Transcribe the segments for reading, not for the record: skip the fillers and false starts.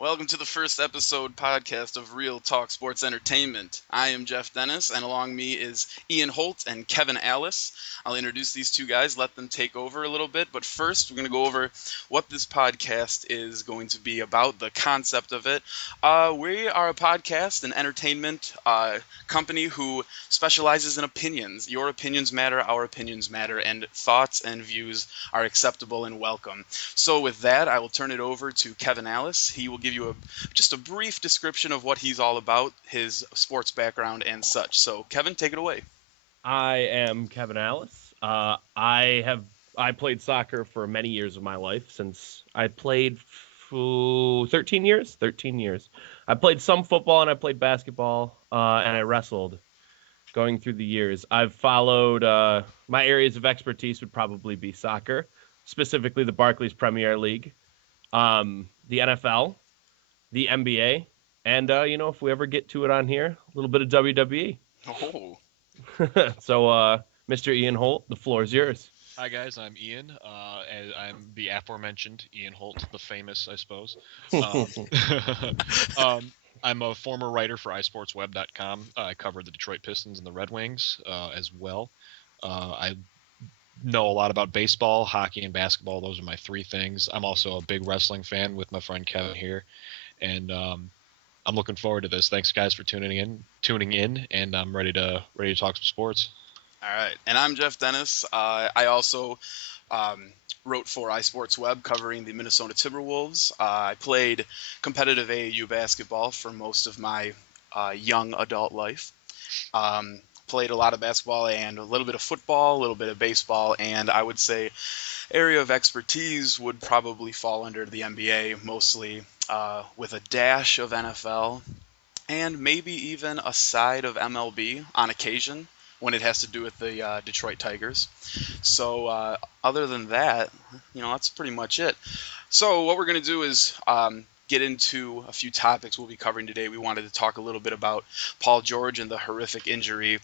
Welcome to the first episode podcast of Real Talk Sports Entertainment. I am Jeff Dennis, and along me is Ian Holt and Kevin Alice. I'll introduce these two guys, let them take over a little bit, but first we're going to go over what this podcast is going to be about, the concept of it. We are a podcast, an entertainment company who specializes in opinions. Your opinions matter, our opinions matter, and thoughts and views are acceptable and welcome. So with that, I will turn it over to Kevin Alice. He will give you just a brief description of what he's all about, his sports background and such. So Kevin, take it away. I am Kevin Alice. I played soccer for many years of my life, since I played for 13 years. 13 years. I played some football and I played basketball and I wrestled going through the years. I've followed my areas of expertise would probably be soccer, specifically the Barclays Premier League, the NFL, the NBA, and if we ever get to it on here, a little bit of WWE. Oh. So, Mr. Ian Holt, the floor is yours. Hi guys, I'm Ian. And I'm the aforementioned Ian Holt, the famous, I suppose. I'm a former writer for iSportsWeb.com. I cover the Detroit Pistons and the Red Wings as well. I know a lot about baseball, hockey, and basketball. Those are my three things. I'm also a big wrestling fan with my friend Kevin here, and I'm looking forward to this. Thanks, guys, for tuning in, and I'm ready to talk some sports. All right, and I'm Jeff Dennis. I also wrote for iSportsWeb covering the Minnesota Timberwolves. I played competitive AAU basketball for most of my young adult life. Played a lot of basketball and a little bit of football, a little bit of baseball, and I would say area of expertise would probably fall under the NBA, mostly with a dash of NFL and maybe even a side of MLB on occasion when it has to do with the Detroit Tigers. So other than that, that's pretty much it. So what we're going to do is get into a few topics we'll be covering today. We wanted to talk a little bit about Paul George and the horrific injury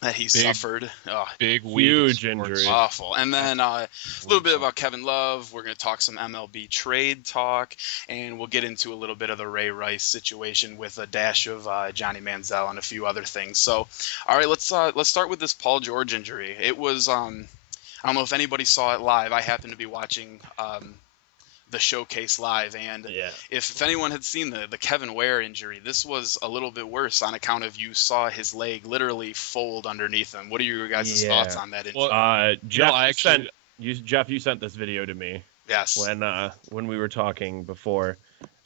that he suffered. Huge injury. Awful. And then a little bit about Kevin Love. We're going to talk some MLB trade talk, and we'll get into a little bit of the Ray Rice situation with a dash of Johnny Manziel and a few other things. So, all right, let's start with this Paul George injury. It was I don't know if anybody saw it live. I happened to be watching the showcase live, and if anyone had seen the Kevin Ware injury, this was a little bit worse on account of you saw his leg literally fold underneath him. What are your guys' thoughts on that injury? Well, Jeff, you sent this video to me. Yes. When we were talking before,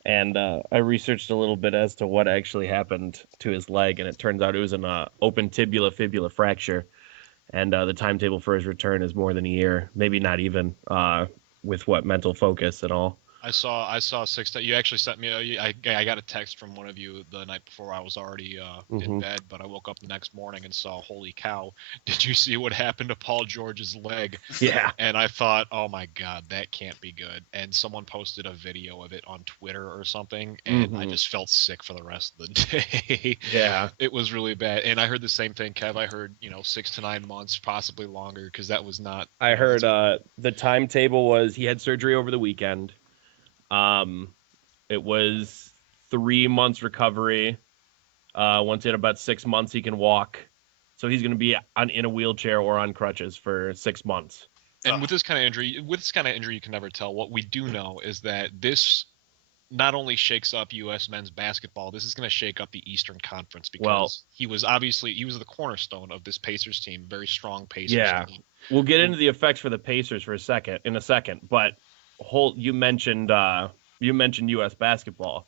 and I researched a little bit as to what actually happened to his leg, and it turns out it was an open tibula-fibula fracture, and the timetable for his return is more than a year, maybe not even. With what mental focus and all. I saw 6. You actually sent me. I got a text from one of you the night before. I was already in bed, but I woke up the next morning and saw, holy cow! Did you see what happened to Paul George's leg? Yeah. And I thought, oh my God, that can't be good. And someone posted a video of it on Twitter or something, and I just felt sick for the rest of the day. Yeah. It was really bad. And I heard the same thing, Kev. I heard 6 to 9 months, possibly longer, because that was not. I heard the timetable was he had surgery over the weekend. It was 3 months recovery. Once he had about 6 months, he can walk. So he's going to be in a wheelchair or on crutches for 6 months. And with this kind of injury, you can never tell. What we do know is that this not only shakes up U.S. men's basketball, this is going to shake up the Eastern Conference, because he was the cornerstone of this Pacers team, very strong Pacers team. We'll get into the effects for the Pacers in a second, but you mentioned U.S. basketball.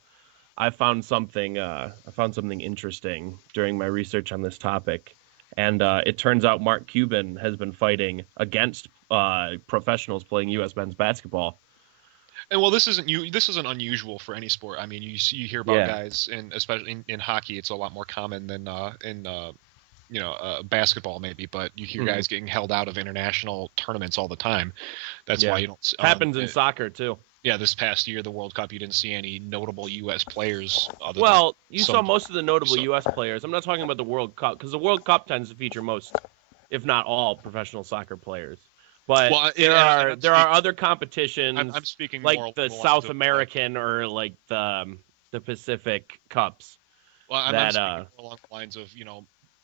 I found something interesting during my research on this topic, and it turns out Mark Cuban has been fighting against professionals playing U.S. men's basketball. And well, this isn't unusual for any sport. I mean, you hear about guys, and especially in hockey, it's a lot more common than in basketball maybe, but you hear guys getting held out of international tournaments all the time. That's why you don't. Happens in soccer too. Yeah, this past year, the World Cup, you didn't see any notable U.S. players. You saw most of the notable U.S. players. I'm not talking about the World Cup, because the World Cup tends to feature most, if not all, professional soccer players. But Well, there are other competitions I'm speaking like more the along South the American or like the Pacific Cups well, I'm that speaking more along the lines of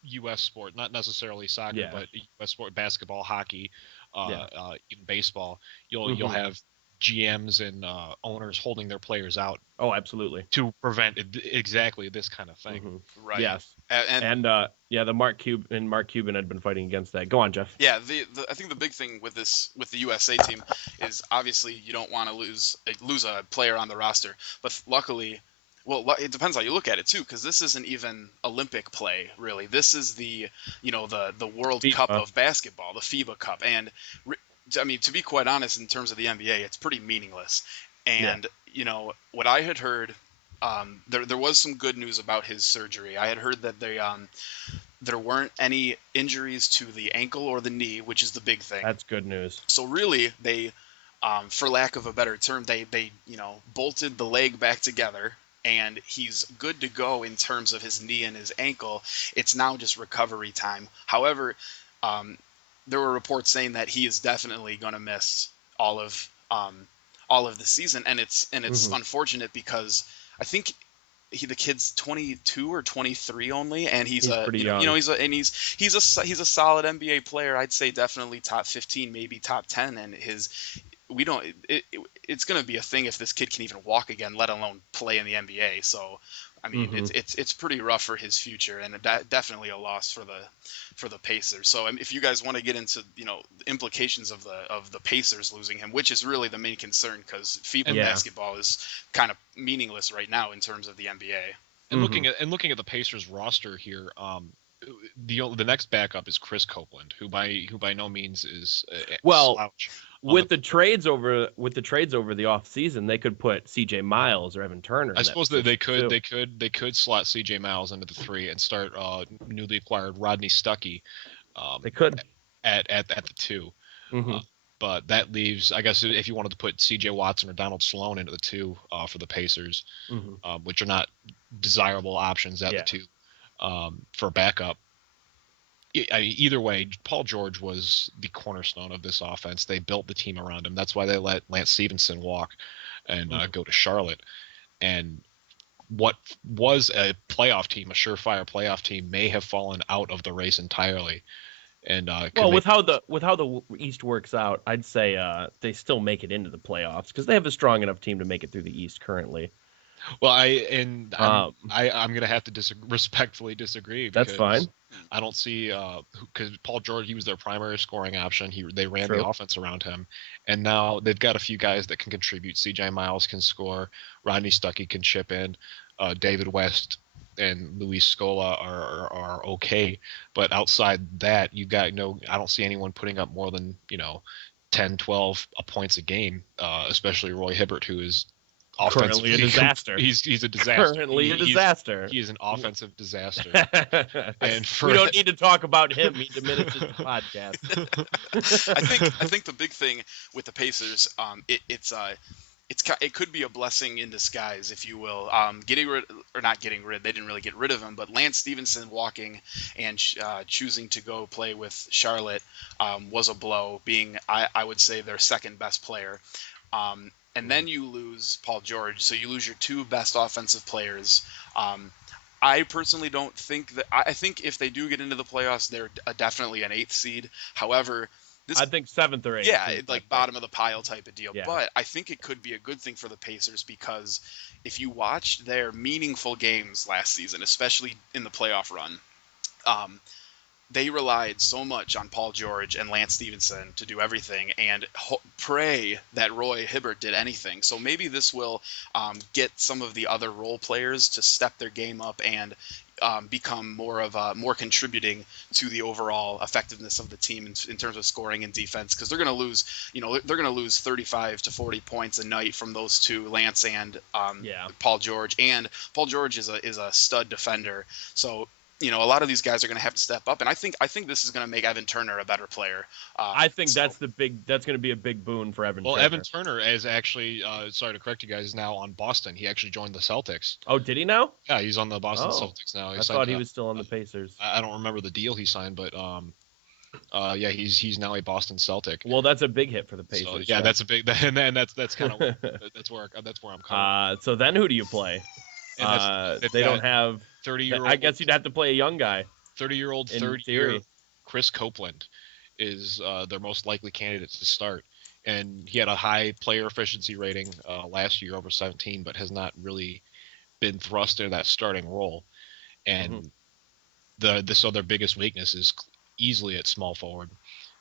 U.S. sport, not necessarily soccer, yeah, but U.S. sport, basketball, hockey, yeah. even baseball. You'll Hmm. have GMs and owners holding their players out Oh, absolutely. to prevent exactly this kind of thing. Hmm. Right. Yes. And And yeah, the Mark Cuban had been fighting against that. Go on, Jeff. yeah, I think the big thing with the USA team is obviously you don't want to lose a player on the roster, but luckily, well, it depends how you look at it too, because this isn't even Olympic play really. This is the World Cup FIFA. of basketball, the FIBA Cup, and I mean, to be quite honest, in terms of the NBA, it's pretty meaningless. Yeah. And what I had heard, there was some good news about his surgery. I had heard that there weren't any injuries to the ankle or the knee, which is the big thing. That's good news. So really, they, for lack of a better term, they bolted the leg back together, and he's good to go in terms of his knee and his ankle. It's now just recovery time. However, um, there were reports saying that he is definitely going to miss all of the season, and it's Hmm. unfortunate because I think the kid's 22 or 23 only, and he's pretty young. he's a solid NBA player. I'd say definitely top 15, maybe top 10, and we don't it's going to be a thing if this kid can even walk again, let alone play in the NBA. So I mean, Hmm. it's pretty rough for his future, and definitely a loss for the Pacers. So if you guys want to get into the implications of the Pacers losing him, which is really the main concern, because FIBA Yeah. basketball is kind of meaningless right now in terms of the NBA. And Mhm. looking at the Pacers roster here, the next backup is Chris Copeland, who by no means is a Well, slouch. with the trades over the off season, they could put C.J. Miles or Evan Turner. I In suppose that that position, they could slot C.J. Miles into the three and start newly acquired Rodney Stuckey they could. at the two. Hmm. Uh, but that leaves, I guess, if you wanted to put C.J. Watson or Donald Sloan into the two for the Pacers, Hmm. which are not desirable options at Yeah. the two for backup. Either way, Paul George was the cornerstone of this offense. They built the team around him. That's why they let Lance Stevenson walk and go to Charlotte. And what was a playoff team, a surefire playoff team, may have fallen out of the race entirely. And Well, with how the East works out, I'd say they still make it into the playoffs because they have a strong enough team to make it through the East currently. well, Um, I'm gonna have to respectfully disagree that's because fine. I don't see because Paul George, he was their primary scoring option. They ran True. the offense around him, and now they've got a few guys that can contribute. C.J. Miles can score, Rodney Stuckey can chip in, David West and Luis Scola are okay, but outside that, you got no. I don't see anyone putting up more than 10, 12 points a game, especially Roy Hibbert, who is Currently a offensively disaster. he's a disaster. Currently a disaster. He is an offensive disaster. We And for don't need to talk about him. He diminishes the podcast. I think the big thing with the Pacers, it could be a blessing in disguise, if you will. Getting rid, or not getting rid, they didn't really get rid of him, but Lance Stevenson walking and choosing to go play with Charlotte was a blow, being, I would say, their second best player. And then you lose Paul George, so you lose your two best offensive players. I personally don't think that. I think if they do get into the playoffs, they're definitely an eighth seed. However, I think seventh or eighth. yeah, like bottom of the pile type of deal. Yeah. But I think it could be a good thing for the Pacers because if you watched their meaningful games last season, especially in the playoff run, they relied so much on Paul George and Lance Stevenson to do everything and pray that Roy Hibbert did anything. So maybe this will get some of the other role players to step their game up and become more contributing to the overall effectiveness of the team in terms of scoring and defense, because they're going to lose, they're going to lose 35 to 40 points a night from those two, Lance and Paul George. And Paul George is a stud defender. So a lot of these guys are going to have to step up, and I think this is going to make Evan Turner a better player. I think that's going to be a big boon for Evan. Well, Turner. Evan Turner is actually, sorry to correct you guys, is now on Boston. He actually joined the Celtics. Oh, did he now? Yeah, he's on the Boston Celtics now. I thought he was still on the Pacers. I don't remember the deal he signed, but Yeah, he's now a Boston Celtic. Well, that's a big hit for the So Pacers. yeah, Jeff. that's a big, and that's kind of that's where I'm coming. So then who do you play? And that's they've They don't got have. 30-year-old, I guess you'd have to play a young guy 30-year-old in third year theory. Chris Copeland is their most likely candidate to start, and he had a high player efficiency rating last year over 17, but has not really been thrust into that starting role. Mm-hmm. And so their biggest weakness is easily at small forward.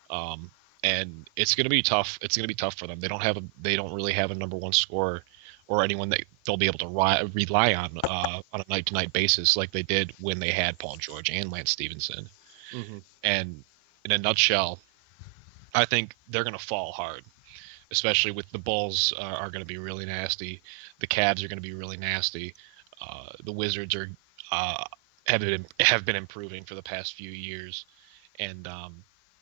Um, and it's going to be tough. It's going to be tough for them. They don't really have a number one scorer or anyone that they'll be able to rely on a night to night basis like they did when they had Paul George and Lance Stevenson. Mm-hmm. And in a nutshell, I think they're going to fall hard, especially with the Bulls are going to be really nasty. The Cavs are going to be really nasty. The Wizards are uh, have been improving for the past few years, and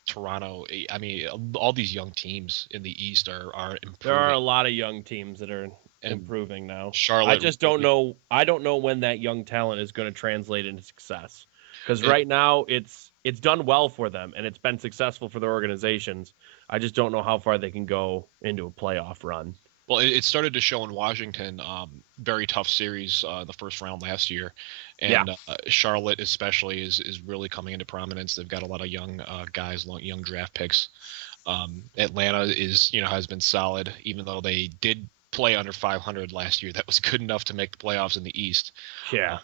Toronto. I mean, all these young teams in the East are There are a improving, lot of young teams that are and improving now. I Charlotte. just don't know. I don't know when that young talent is going to translate into success. Because It, right now it's done well for them and it's been successful for their organizations. I just don't know how far they can go into a playoff run. Well, it started to show in Washington. Very tough series in the first round last year, Yeah. and Charlotte especially is really coming into prominence. They've got a lot of young guys, young draft picks. Atlanta has been solid, even though they did play under 500 last year. That was good enough to make the playoffs in the East. Yeah.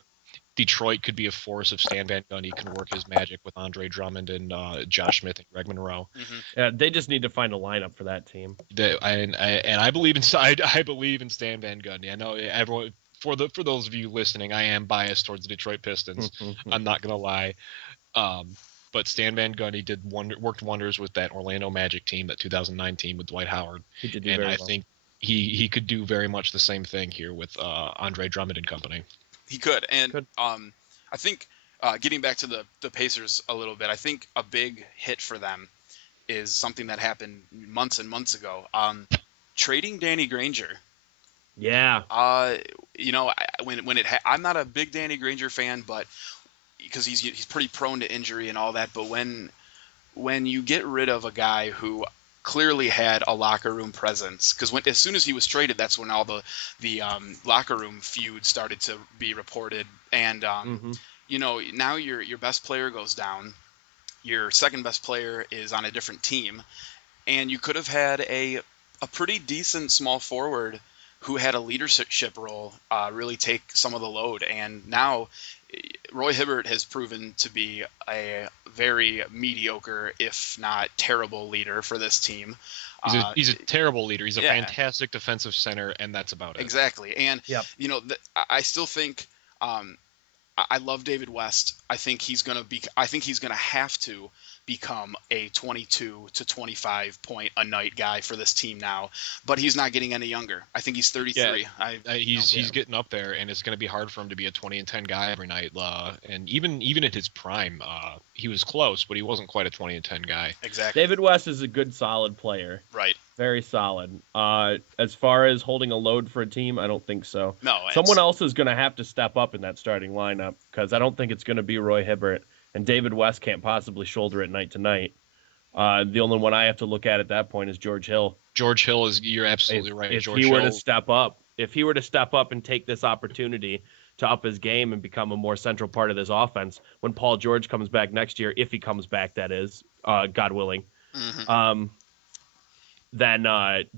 Detroit could be a force if Stan Van Gundy can work his magic with Andre Drummond and Josh Smith and Greg Monroe. Mm-hmm. They just need to find a lineup for that team. I believe in I believe in Stan Van Gundy. I know everyone for those of you listening, I am biased towards the Detroit Pistons. I'm not gonna lie. But Stan Van Gundy worked wonders with that Orlando Magic team, that 2009 team with Dwight Howard, He did do and very I well. think he could do very much the same thing here with Andre Drummond and company. He could, and I think getting back to the Pacers a little bit, I think a big hit for them is something that happened months and months ago. Trading Danny Granger. Yeah. I'm not a big Danny Granger fan, but because he's pretty prone to injury and all that. But when you get rid of a guy who clearly had a locker room presence, because as soon as he was traded, that's when all the locker room feud started to be reported, and now your best player goes down, your second best player is on a different team, and you could have had a pretty decent small forward who had a leadership role really take some of the load, and now Roy Hibbert has proven to be a very mediocre, if not terrible, leader for this team. He's a terrible leader. He's a yeah. fantastic defensive center, and that's about it. Exactly. And, Yep. I still think I love David West. I think he's going to have to become a 22 to 25 point a night guy for this team now, but he's not getting any younger. I think he's 33. Yeah, he's getting up there, and it's going to be hard for him to be a 20 and 10 guy every night. And even at his prime, he was close, but he wasn't quite a 20 and 10 guy. Exactly. David West is a good, solid player. Right. Very solid. As far as holding a load for a team, I don't think so. No. Someone else is going to have to step up in that starting lineup because I don't think it's going to be Roy Hibbert, and David West can't possibly shoulder it night to night. The only one I have to look at that point is George Hill. George Hill you're absolutely right. If George he were Hill, to step up and take this opportunity to up his game and become a more central part of this offense when Paul George comes back next year, if he comes back, that is, God willing. Mm-hmm. Then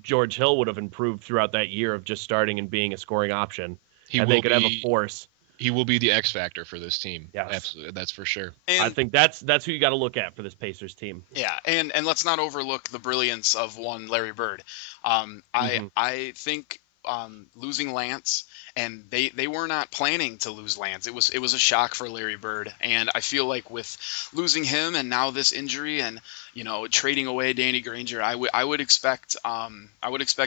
George Hill would have improved throughout that year of just starting and being a scoring option. They could have a force. He will be the X factor for this team. Yes. Absolutely, that's for sure. And I think that's who you got to look at for this Pacers team. Yeah, and let's not overlook the brilliance of one Larry Bird. I think losing Lance, and they were not planning to lose Lance. It was a shock for Larry Bird, and I feel like with losing him and now this injury and trading away Danny Granger, I would expect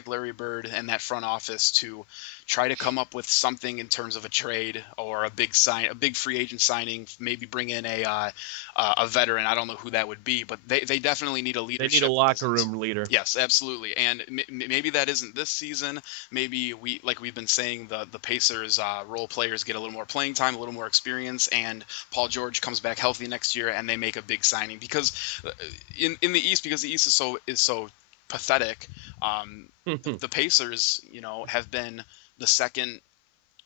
Larry Bird and that front office to try to come up with something in terms of a trade or a big free agent signing, maybe bring in a veteran. I don't know who that would be, but they definitely need a They leadership need a locker presence. room leader. Yes, absolutely. And maybe that isn't this season. Maybe we've been saying, the Pacers role players get a little more playing time, a little more experience, and Paul George comes back healthy next year, and they make a big signing because in the East, because the East is so pathetic. The Pacers, have been the second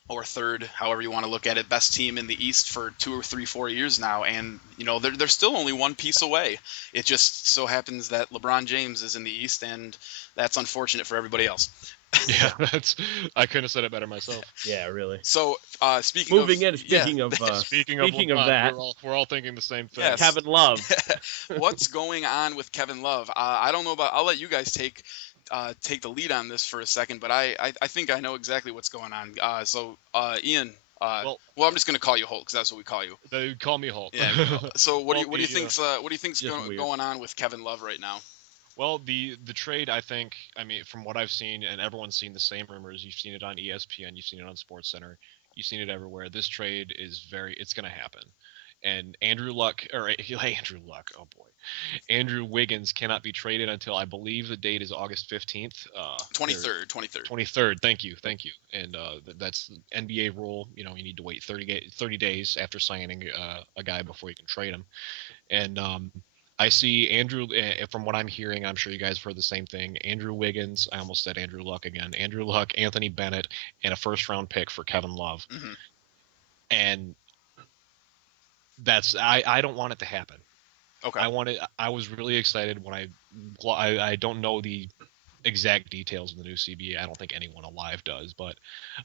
or third, however you want to look at it, best team in the East for 2 or 3, 4 years now, and they're still only one piece away. It just so happens that LeBron James is in the East, and that's unfortunate for everybody else. Yeah, I couldn't have said it better myself. Yeah, really. So speaking of Speaking of LeBron, that, we're all thinking the same thing. Yes. Kevin Love. What's going on with Kevin Love? I don't know about. I'll let you guys take the lead on this for a second, but I think I know exactly what's going on. Ian. Well, I'm just gonna call you Hulk because that's what we call you. They call me Hulk. Yeah. So what do you think's weird. going on with Kevin Love right now? Well, the trade, I mean, from what I've seen, and everyone's seen the same rumors. You've seen it on ESPN, you've seen it on SportsCenter, you've seen it everywhere. This trade is it's going to happen. And Andrew Luck, oh boy, Andrew Wiggins cannot be traded until, I believe the date is August 15th. 23rd. 23rd. Thank you. And that's NBA rule. You need to wait 30 days after signing a guy before you can trade him. And I see Andrew, from what I'm hearing, I'm sure you guys have heard the same thing. Andrew Wiggins, I almost said Andrew Luck again. Andrew Luck, Anthony Bennett, and a first-round pick for Kevin Love. Mm-hmm. And I don't want it to happen. Okay. I was really excited when I don't know the exact details of the new CBA. I don't think anyone alive does, but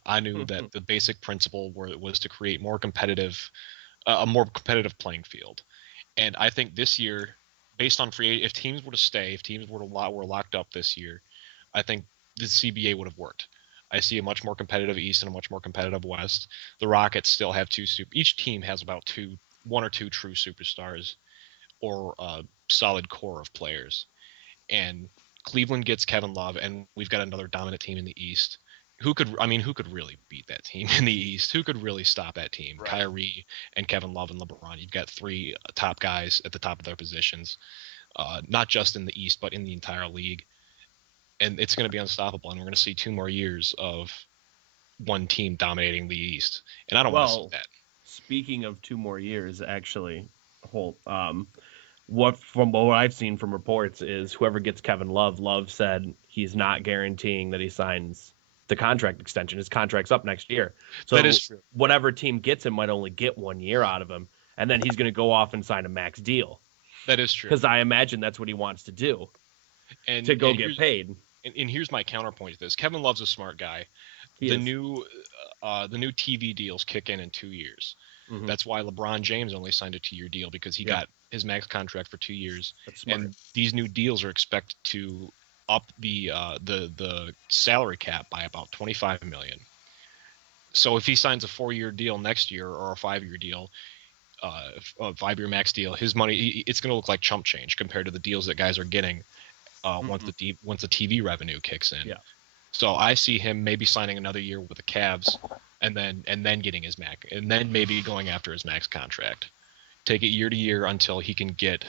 I knew that the basic principle was to create a more competitive playing field. And I think this year, based on if teams were to stay, if teams were locked up this year, I think the CBA would have worked. I see a much more competitive East and a much more competitive West. The Rockets still have each team has about one or two true superstars or a solid core of players. And Cleveland gets Kevin Love, and we've got another dominant team in the East. Who could really beat that team in the East? Who could really stop that team? Right. Kyrie and Kevin Love and LeBron. You've got 3 top guys at the top of their positions, not just in the East, but in the entire league. And it's going to be unstoppable. And we're going to see 2 more years of one team dominating the East. And I don't want to see that. Speaking of 2 more years, actually, Holt, from what I've seen from reports is whoever gets Kevin Love, Love said he's not guaranteeing that he signs the contract extension. His contract's up next year. So that is true. Whatever team gets him might only get 1 year out of him, and then he's going to go off and sign a max deal. That is true. Because I imagine that's what he wants to do, to get paid. And here's my counterpoint to this. Kevin Love's a smart guy. The new TV deals kick in 2 years. Mm-hmm. That's why LeBron James only signed a 2-year deal, because he got his max contract for 2 years. That's smart. And these new deals are expected to up the salary cap by about $25 million. So if he signs a 4-year deal next year, or a 5-year deal, a 5-year max deal, his money, it's going to look like chump change compared to the deals that guys are getting once the TV revenue kicks in. Yeah. So I see him maybe signing another year with the Cavs, and then getting his max, and then maybe going after his max contract. Take it year to year until he can get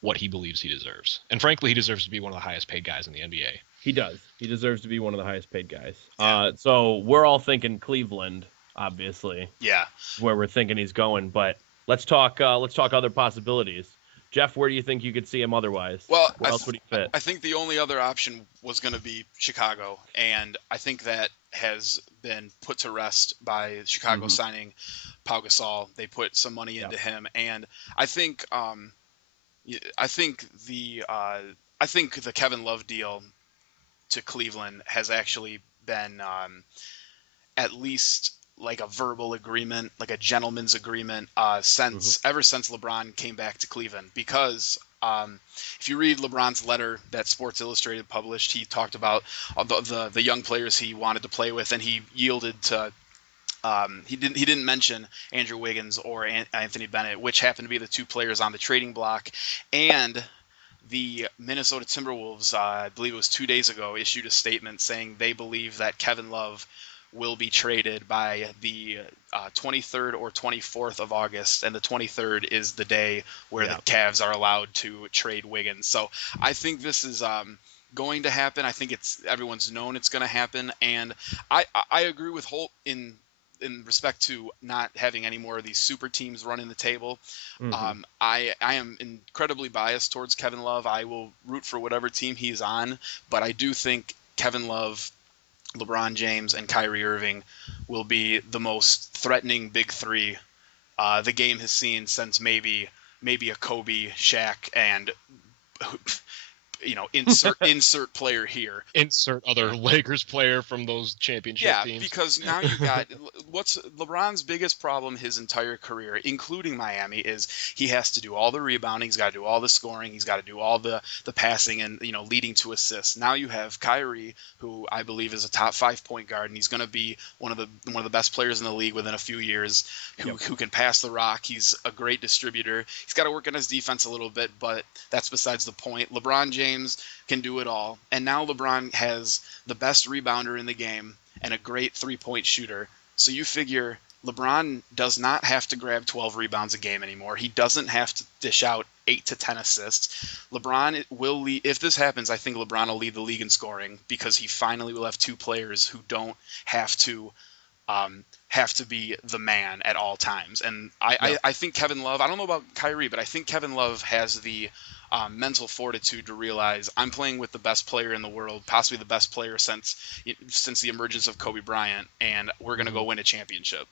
what he believes he deserves. And frankly, he deserves to be one of the highest paid guys in the NBA. He does. He deserves to be one of the highest paid guys. So we're all thinking Cleveland, obviously. Yeah. Where we're thinking he's going, but let's talk other possibilities. Jeff, where do you think you could see him otherwise? Well, where else would he fit? I think the only other option was going to be Chicago, and I think that has been put to rest by Chicago signing Pau Gasol. They put some money into him, and I think the Kevin Love deal to Cleveland has actually been at least like a verbal agreement, like a gentleman's agreement, ever since LeBron came back to Cleveland. Because if you read LeBron's letter that Sports Illustrated published, he talked about the young players he wanted to play with, and he yielded to. He didn't mention Andrew Wiggins or Anthony Bennett, which happened to be the 2 players on the trading block. And the Minnesota Timberwolves, I believe it was 2 days ago, issued a statement saying they believe that Kevin Love will be traded by the 23rd or 24th of August, and the 23rd is the day where the Cavs are allowed to trade Wiggins. So I think this is going to happen. I think everyone's known it's going to happen, and I agree with Holt in respect to not having any more of these super teams running the table. I am incredibly biased towards Kevin Love. I will root for whatever team he's on, but I do think Kevin Love, LeBron James, and Kyrie Irving will be the most threatening big three the game has seen since maybe a Kobe, Shaq, and insert player here. Insert other Lakers player from those championship teams. Yeah, because now you got what's LeBron's biggest problem his entire career, including Miami, is he has to do all the rebounding, he's got to do all the scoring, he's got to do all the passing and leading to assists. Now you have Kyrie, who I believe is a top 5 point guard, and he's going to be one of the best players in the league within a few years, who can pass the rock. He's a great distributor. He's got to work on his defense a little bit, but that's besides the point. LeBron James can do it all, and now LeBron has the best rebounder in the game and a great 3-point shooter. So you figure LeBron does not have to grab 12 rebounds a game anymore. He doesn't have to dish out 8 to 10 assists. LeBron will lead. If this happens, I think LeBron will lead the league in scoring, because he finally will have 2 players who don't have to be the man at all times. And I think Kevin Love, I don't know about Kyrie, but I think Kevin Love has the mental fortitude to realize I'm playing with the best player in the world, possibly the best player since the emergence of Kobe Bryant, and we're going to go win a championship.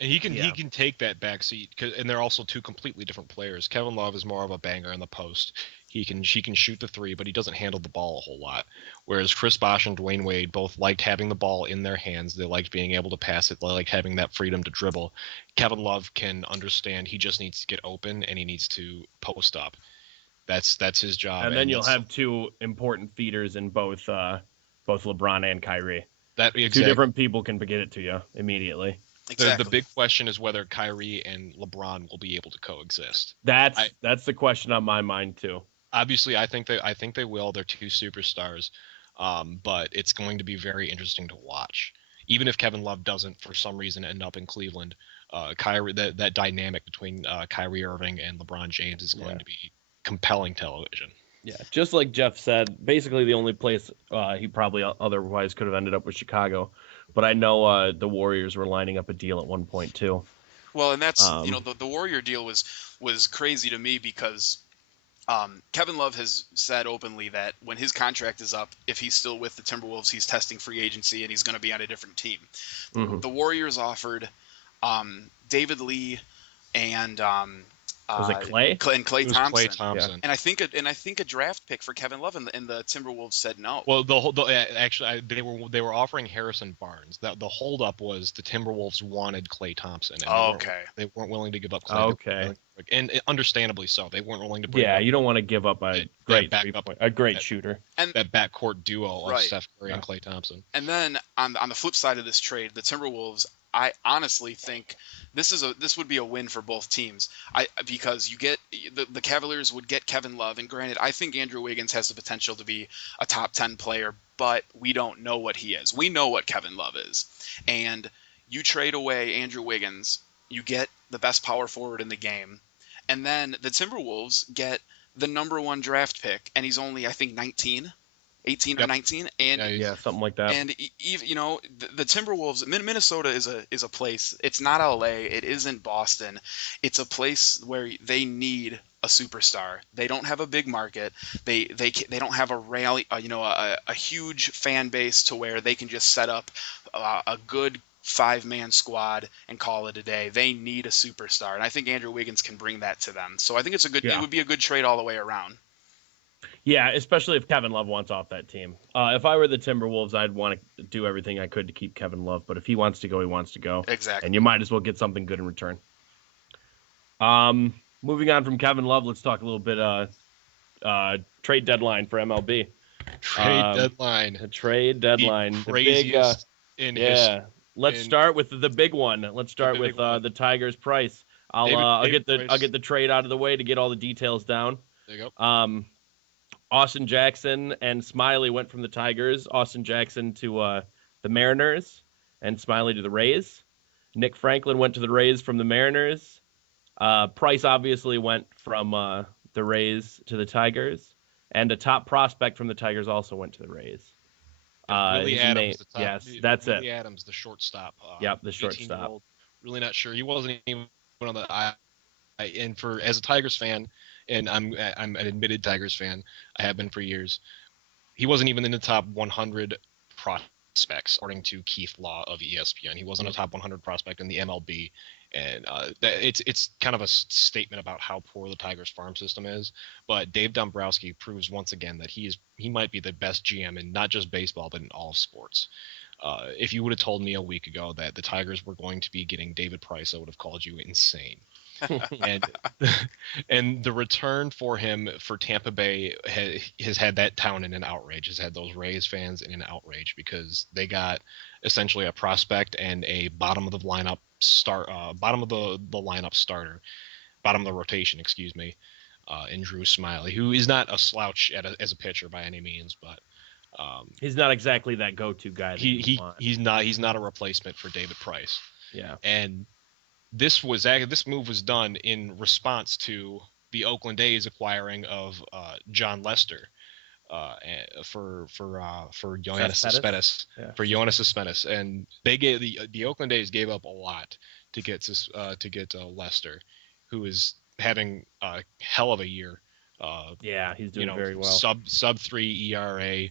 And he can take that backseat, and they're also 2 completely different players. Kevin Love is more of a banger in the post. He can shoot the 3, but he doesn't handle the ball a whole lot. Whereas Chris Bosh and Dwayne Wade both liked having the ball in their hands. They liked being able to pass it. They liked having that freedom to dribble. Kevin Love can understand he just needs to get open and he needs to post up. That's his job. And then you'll have 2 important feeders in both LeBron and Kyrie. Exactly. 2 different people can get it to you immediately. Exactly. The big question is whether Kyrie and LeBron will be able to coexist. That's the question on my mind too. Obviously, I think they will. They're 2 superstars, but it's going to be very interesting to watch. Even if Kevin Love doesn't, for some reason, end up in Cleveland, Kyrie, that dynamic between Kyrie Irving and LeBron James is going to be compelling television. Yeah, just like Jeff said, basically the only place he probably otherwise could have ended up was Chicago. But I know the Warriors were lining up a deal at one point too. Well, and that's the Warrior deal was crazy to me, because Kevin Love has said openly that when his contract is up, if he's still with the Timberwolves, he's testing free agency and he's going to be on a different team. The Warriors offered David Lee and was it Clay? Clay Thompson. Clay Thompson. Yeah. And I think a draft pick for Kevin Love, and the Timberwolves said no. Well, actually they were offering Harrison Barnes. The holdup was the Timberwolves wanted Clay Thompson. And they weren't willing to give up Clay. Okay. And understandably so. They weren't willing to put you don't want to give up a great shooter. And that backcourt duo of Steph Curry and Clay Thompson. And then on the flip side of this trade, the Timberwolves, I honestly think this would be a win for both teams. Because you get the Cavaliers would get Kevin Love, and granted, I think Andrew Wiggins has the potential to be a top 10 player, but we don't know what he is. We know what Kevin Love is, and you trade away Andrew Wiggins, you get the best power forward in the game, and then the Timberwolves get the number 1 draft pick, and he's only, I think, 18 or 19, and something like that. And the Timberwolves, Minnesota is a place. It's not LA. It isn't Boston. It's a place where they need a superstar. They don't have a big market. They don't have a huge fan base to where they can just set up a good 5-man squad and call it a day. They need a superstar, and I think Andrew Wiggins can bring that to them. So I think it would be a good trade all the way around. Yeah, especially if Kevin Love wants off that team. If I were the Timberwolves, I'd want to do everything I could to keep Kevin Love. But if he wants to go, he wants to go. Exactly. And you might as well get something good in return. Moving on from Kevin Love, let's talk a little bit trade deadline for MLB. The trade deadline. The craziest in history. Let's start with the big one. Let's start with the Tigers' Price. I'll get the trade out of the way to get all the details down. There you go. Austin Jackson and Smiley went from the Tigers. Austin Jackson to the Mariners. and Smiley to the Rays. Nick Franklin went to the Rays from the Mariners. Price obviously went from the Rays to the Tigers, and a top prospect from the Tigers also went to the Rays. Willie Adams, the top. Yes, that's Willie Adams, the shortstop. Yep, the shortstop. Really not sure. He wasn't even on the. And for as a Tigers fan, and I'm an admitted Tigers fan. I have been for years. He wasn't even in the top 100 prospects, according to Keith Law of ESPN. He wasn't a top 100 prospect in the MLB, and it's kind of a statement about how poor the Tigers farm system is. But Dave Dombrowski proves once again that he might be the best GM in not just baseball but in all of sports. If you would have told me a week ago that the Tigers were going to be getting David Price, I would have called you insane. and the return for him for Tampa Bay has had that town in an outrage, has had those Rays fans in an outrage, because they got essentially a prospect and a bottom of the lineup starter, bottom of the rotation, excuse me, in Drew Smiley, who is not a slouch as a pitcher by any means, but he's not exactly that go-to guy. He's not a replacement for David Price. Yeah, and this move was done in response to the Oakland A's acquiring of John Lester for Yoenis Cespedes. Yeah. For Yoenis Cespedes, and they gave the Oakland A's gave up a lot to get Lester, who is having a hell of a year. He's doing very well. Sub 3 ERA,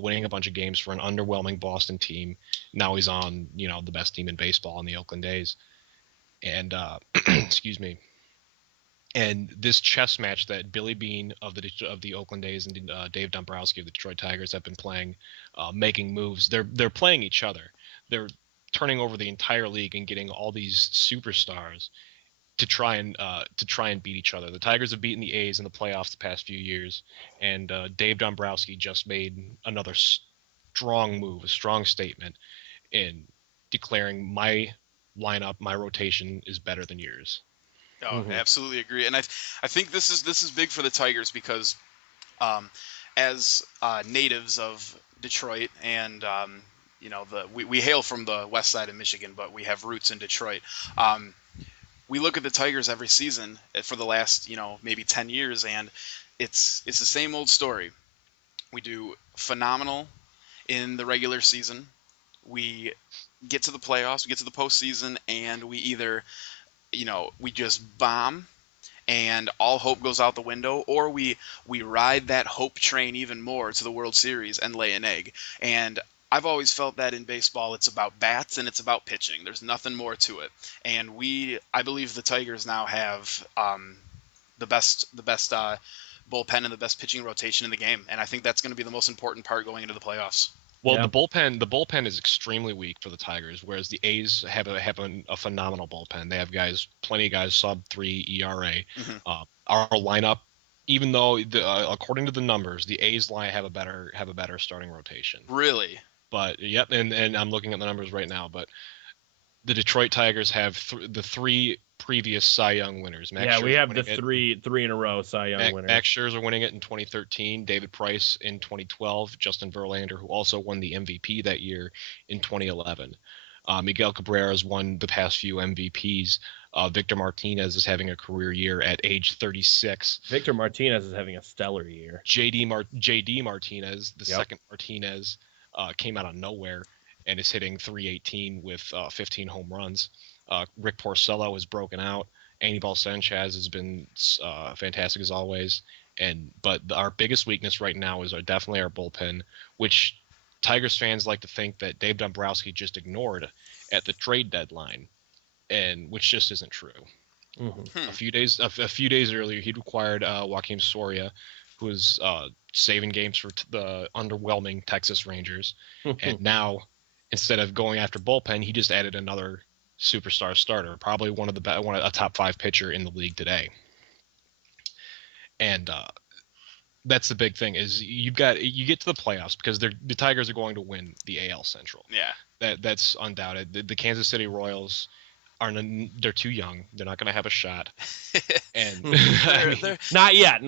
winning a bunch of games for an underwhelming Boston team. Now he's on the best team in baseball in the Oakland A's. And excuse me. And this chess match that Billy Beane of the Oakland A's and Dave Dombrowski of the Detroit Tigers have been playing, making moves. They're playing each other. They're turning over the entire league and getting all these superstars to try and beat each other. The Tigers have beaten the A's in the playoffs the past few years, and Dave Dombrowski just made another strong move, a strong statement, in declaring my lineup, my rotation is better than yours. Oh, absolutely agree. And I think this is big for the Tigers because as natives of Detroit, and we hail from the west side of Michigan, but we have roots in Detroit. We look at the Tigers every season for the last maybe 10 years, and it's the same old story. We do phenomenal in the regular season. We get to the playoffs, we get to the postseason, and we either, we just bomb and all hope goes out the window, or we ride that hope train even more to the World Series and lay an egg. And I've always felt that in baseball, it's about bats and it's about pitching. There's nothing more to it. And I believe the Tigers now have the best bullpen and the best pitching rotation in the game. And I think that's going to be the most important part going into the playoffs. Well, yeah. The bullpen is extremely weak for the Tigers, whereas the A's have a phenomenal bullpen. They have plenty of guys sub 3 ERA. Mm-hmm. Our lineup, even though according to the numbers, the A's have a better starting rotation. Really? But yep, and I'm looking at the numbers right now. But the Detroit Tigers have the three previous Cy Young winners. We have the three in a row Cy Young winners. Max Scherzer winning it in 2013, David Price in 2012, Justin Verlander, who also won the MVP that year, in 2011. Miguel Cabrera's won the past few MVPs. Victor Martinez is having a career year at age 36. Victor Martinez is having a stellar year. JD Martinez, the second Martinez, came out of nowhere and is hitting .318 with 15 home runs. Rick Porcello has broken out. Anibal Sanchez has been fantastic as always. But our biggest weakness right now is definitely our bullpen, which Tigers fans like to think that Dave Dombrowski just ignored at the trade deadline, and which just isn't true. Mm-hmm. A few days earlier, he'd acquired Joaquim Soria, who was saving games for the underwhelming Texas Rangers, and now instead of going after bullpen, he just added another superstar starter, probably a top 5 pitcher in the league today. And that's the big thing is you get to the playoffs because the Tigers are going to win the AL Central. Yeah, that's undoubted. The Kansas City Royals they're too young. They're not going to have a shot. And they're not yet.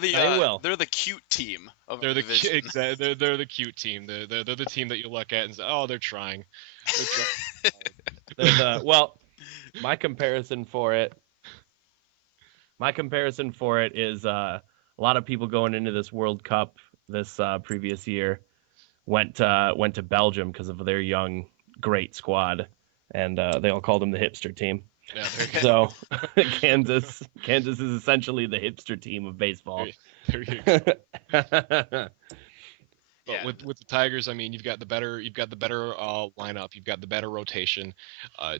They will. They're the cute team of they're the division. They're the cute team. They're the team that you look at and say, oh, they're trying. Well, my comparison for it is a lot of people going into this World Cup this previous year went to Belgium because of their young great squad, and they all called them the hipster team. Yeah, there you So Kansas is essentially the hipster team of baseball. There you go. But Yeah. with the Tigers, I mean, you've got the better lineup, you've got the better rotation.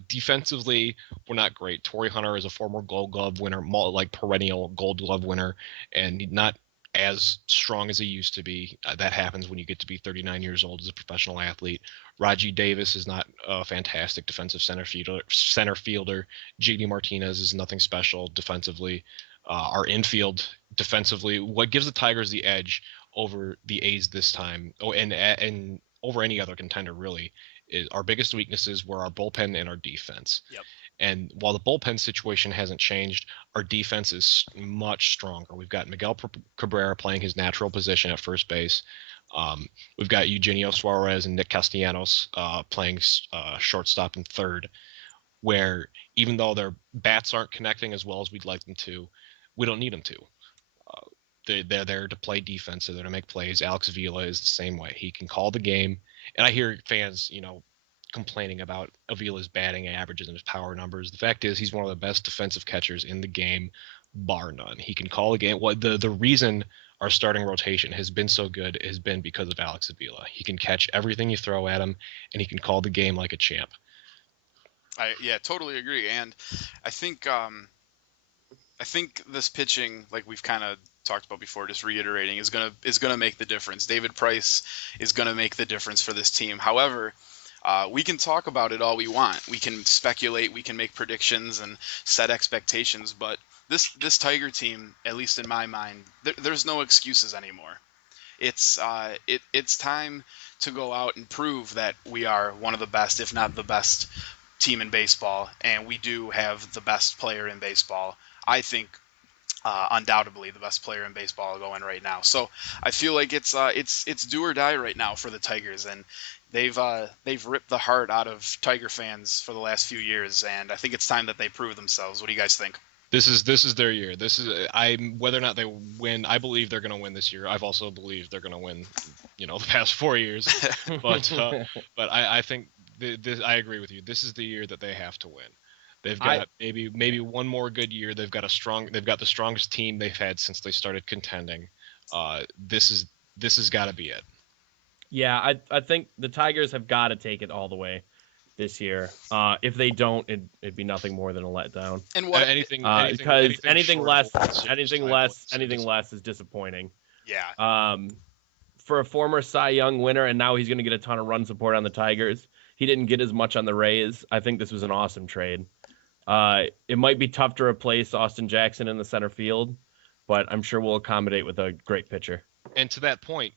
Defensively, we're not great. Torrey Hunter is a former Gold Glove winner, like perennial Gold Glove winner, and not as strong as he used to be. That happens when you get to be 39 years old as a professional athlete. Raji Davis is not a fantastic defensive center fielder. JD Martinez is nothing special defensively. Our infield defensively, what gives the Tigers the edge over the A's this time, and over any other contender really, is our biggest weaknesses were our bullpen and our defense. Yep. And while the bullpen situation hasn't changed, our defense is much stronger. We've got Miguel Cabrera playing his natural position at first base. We've got Eugenio Suarez and Nick Castellanos playing shortstop and third, where even though their bats aren't connecting as well as we'd like them to, we don't need them to. They're there to play defense. They're there to make plays. Alex Avila is the same way. He can call the game. And I hear fans, complaining about Avila's batting averages and his power numbers. The fact is he's one of the best defensive catchers in the game, bar none. He can call a game. What the reason our starting rotation has been so good has been because of Alex Avila. He can catch everything you throw at him, and he can call the game like a champ. I totally agree. And I think this pitching, like we've kind of talked about before, just reiterating, is gonna make the difference. David Price is gonna make the difference for this team. However, we can talk about it all we want. We can speculate, we can make predictions and set expectations, but this Tiger team, at least in my mind, there's no excuses anymore. It's time to go out and prove that we are one of the best, if not the best, team in baseball, and we do have the best player in baseball. I think undoubtedly the best player in baseball going right now. So I feel like it's do or die right now for the Tigers, and they've ripped the heart out of Tiger fans for the last few years, and I think it's time that they prove themselves. What do you guys think? This is their year. Whether or not they win, I believe they're going to win this year. I've also believed they're going to win, the past 4 years. But I think I agree with you. This is the year that they have to win. They've got maybe one more good year. They've got the strongest team they've had since they started contending. This has got to be it. Yeah, I think the Tigers have got to take it all the way this year. If they don't, it'd be nothing more than a letdown. And what because anything less is disappointing. Yeah. For a former Cy Young winner, and now he's going to get a ton of run support on the Tigers. He didn't get as much on the Rays. I think this was an awesome trade. It might be tough to replace Austin Jackson in the center field, but I'm sure we'll accommodate with a great pitcher. And to that point,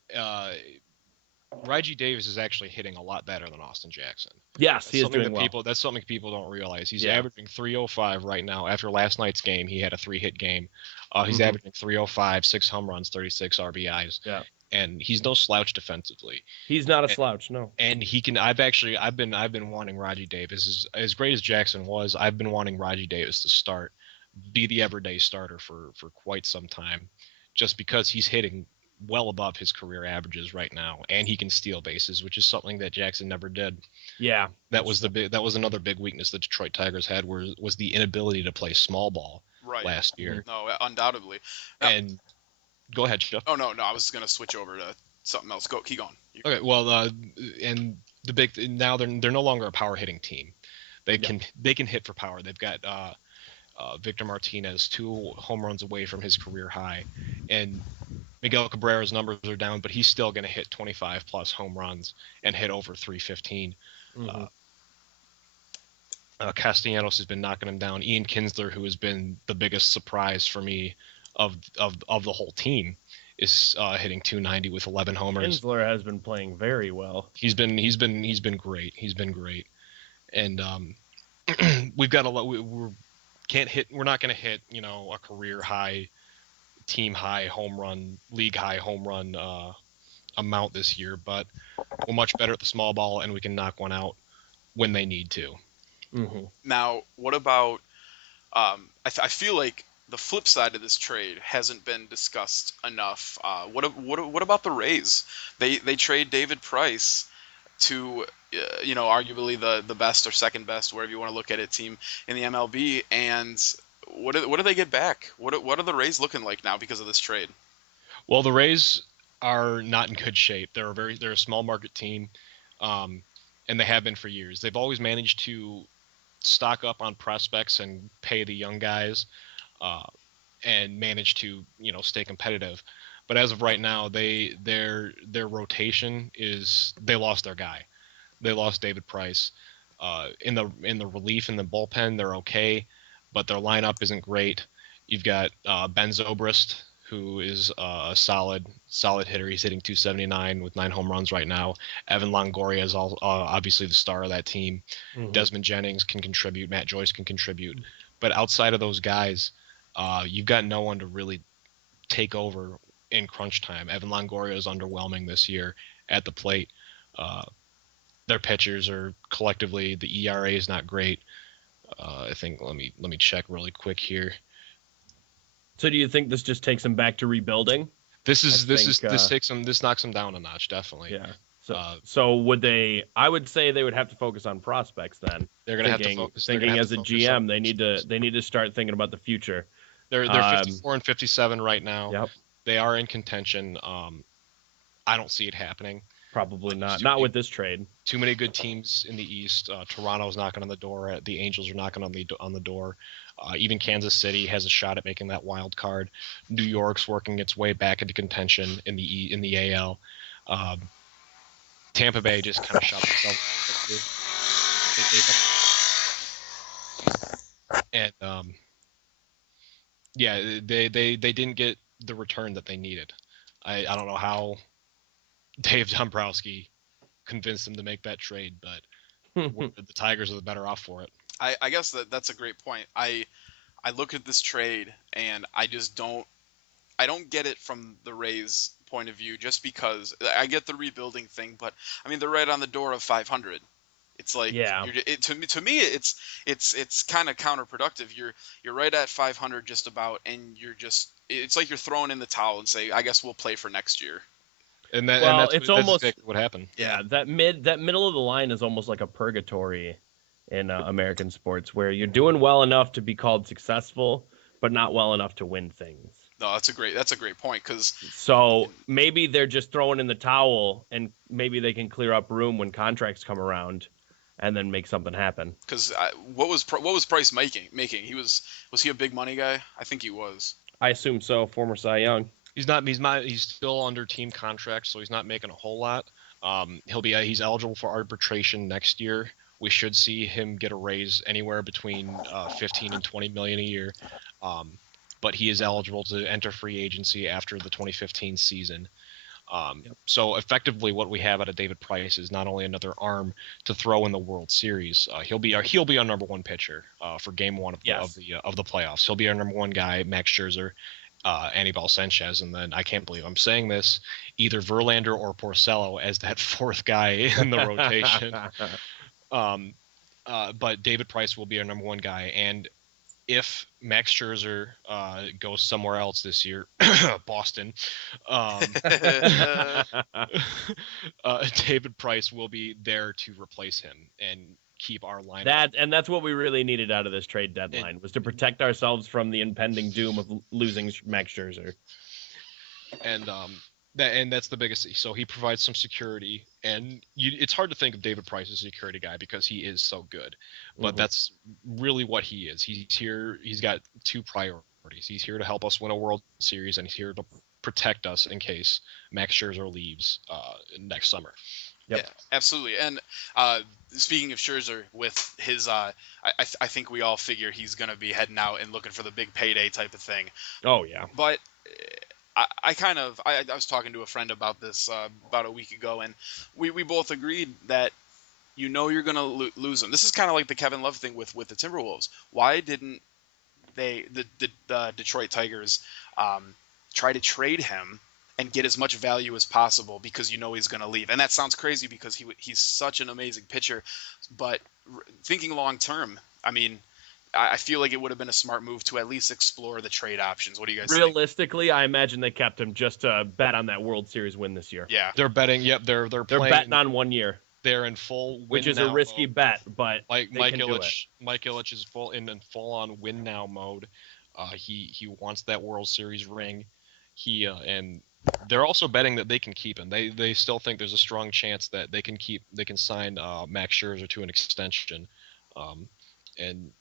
Raji Davis is actually hitting a lot better than Austin Jackson. Yes, he is doing well. That's something people don't realize. He's averaging 305 right now. After last night's game, he had a 3-hit game. He's averaging 305, 6 home runs, 36 RBIs. Yeah. And he's no slouch defensively. He's not a slouch, no. And he can. I've been wanting Raji Davis, as great as Jackson was. I've been wanting Raji Davis to be the everyday starter for quite some time, just because he's hitting well above his career averages right now, and he can steal bases, which is something that Jackson never did. Yeah, that was another big weakness the Detroit Tigers had, was the inability to play small ball last year. No, undoubtedly. And go ahead, Jeff. Oh no, I was gonna switch over to something else. Keep going. Okay, well, and now they're no longer a power hitting team. They can hit for power. They've got Victor Martinez 2 home runs away from his career high, and Miguel Cabrera's numbers are down, but he's still going to hit 25 plus home runs and hit over 315. Mm-hmm. Castellanos has been knocking him down. Ian Kinsler, who has been the biggest surprise for me of the whole team, is hitting 290 with 11 homers. Kinsler has been playing very well. He's been great. He's been great, and we've got a lot. We're not going to hit a career high, team high home run, league high home run amount this year, but we're much better at the small ball, and we can knock one out. when they need to. Mm-hmm. Now, what about? I feel like the flip side of this trade hasn't been discussed enough. What about the Rays? They trade David Price to arguably the best or second best, wherever you want to look at it, team in the MLB. And what do they get back? What are the Rays looking like now because of this trade? Well, the Rays are not in good shape. They're a small market team, um, and they have been for years. They've always managed to stock up on prospects and pay the young guys, uh, and manage to stay competitive. But as of right now, their rotation is they lost their guy. They lost David Price. In the relief in the bullpen, they're okay, but their lineup isn't great. You've got Ben Zobrist, who is a solid hitter. He's hitting 279 with 9 home runs right now. Evan Longoria is obviously the star of that team. Mm-hmm. Desmond Jennings can contribute. Matt Joyce can contribute. But outside of those guys, you've got no one to really take over in crunch time. Evan Longoria is underwhelming this year at the plate. Their pitchers are collectively, the ERA is not great. I think let me check really quick here. So do you think this just takes them back to rebuilding? This knocks them down a notch, definitely. Yeah. So would they? I would say they would have to focus on prospects then. They're going to have to focus. Thinking as a GM, they need to start thinking about the future. They're 54 and 57 right now. Yep. They are in contention. I don't see it happening. Probably not. Not with this trade. Too many good teams in the East. Toronto's knocking on the door. The Angels are knocking on the door. Even Kansas City has a shot at making that wild card. New York's working its way back into contention in the AL. Tampa Bay just kind of shot themselves. And they didn't get the return that they needed. I don't know how Dave Dombrowski convinced them to make that trade, but the Tigers are the better off for it. I guess that's a great point. I look at this trade and I don't get it from the Rays' point of view, just because I get the rebuilding thing, but I mean they're right on the door of 500. It's like, yeah. To me it's kind of counterproductive. You're right at 500 just about, and it's like you're throwing in the towel and say, I guess we'll play for next year. And that's almost exactly what happened. Yeah, that middle of the line is almost like a purgatory in American sports, where you're doing well enough to be called successful, but not well enough to win things. No, that's a great point. So maybe they're just throwing in the towel, and maybe they can clear up room when contracts come around, and then make something happen. Because what was Price making? Was he a big money guy? I think he was. I assume so. Former Cy Young. He's not. He's still under team contract, so he's not making a whole lot. He's eligible for arbitration next year. We should see him get a raise anywhere between 15 and 20 million a year. But he is eligible to enter free agency after the 2015 season. So effectively, what we have out of David Price is not only another arm to throw in the World Series. He'll be our number one pitcher for Game 1 of the playoffs. He'll be our number one guy, Max Scherzer, Anibal Sanchez, and then I can't believe I'm saying this, either Verlander or Porcello as that fourth guy in the rotation. But David Price will be our number one guy, and if Max Scherzer goes somewhere else this year, Boston, David Price will be there to replace him and keep our lineup. That's what we really needed out of this trade deadline, was to protect ourselves from the impending doom of losing Max Scherzer. And that's the biggest. So he provides some security, and it's hard to think of David Price as a security guy because he is so good, but that's really what he is. He's here. He's got two priorities. He's here to help us win a World Series, and he's here to protect us in case Max Scherzer leaves next summer. Yep. Yeah, absolutely. And speaking of Scherzer, with his, I think we all figure he's going to be heading out and looking for the big payday type of thing. Oh yeah. But I was talking to a friend about this about a week ago, and we both agreed that you're going to lose him. This is kind of like the Kevin Love thing with the Timberwolves. Why didn't the Detroit Tigers try to trade him and get as much value as possible because you know he's going to leave. And that sounds crazy because he's such an amazing pitcher, but thinking long term, I mean, I feel like it would have been a smart move to at least explore the trade options. What do you guys think? Realistically, I imagine they kept him just to bet on that World Series win this year. Yeah, They're betting. Yep, they're They're playing. betting on 1 year, They're in full win which is now a risky mode. bet, but Like they Mike can do it. Ilitch, Mike Ilitch is full on win now mode. He wants that World Series ring. And they're also betting that they can keep him. They still think there's a strong chance that they can sign Max Scherzer to an extension. And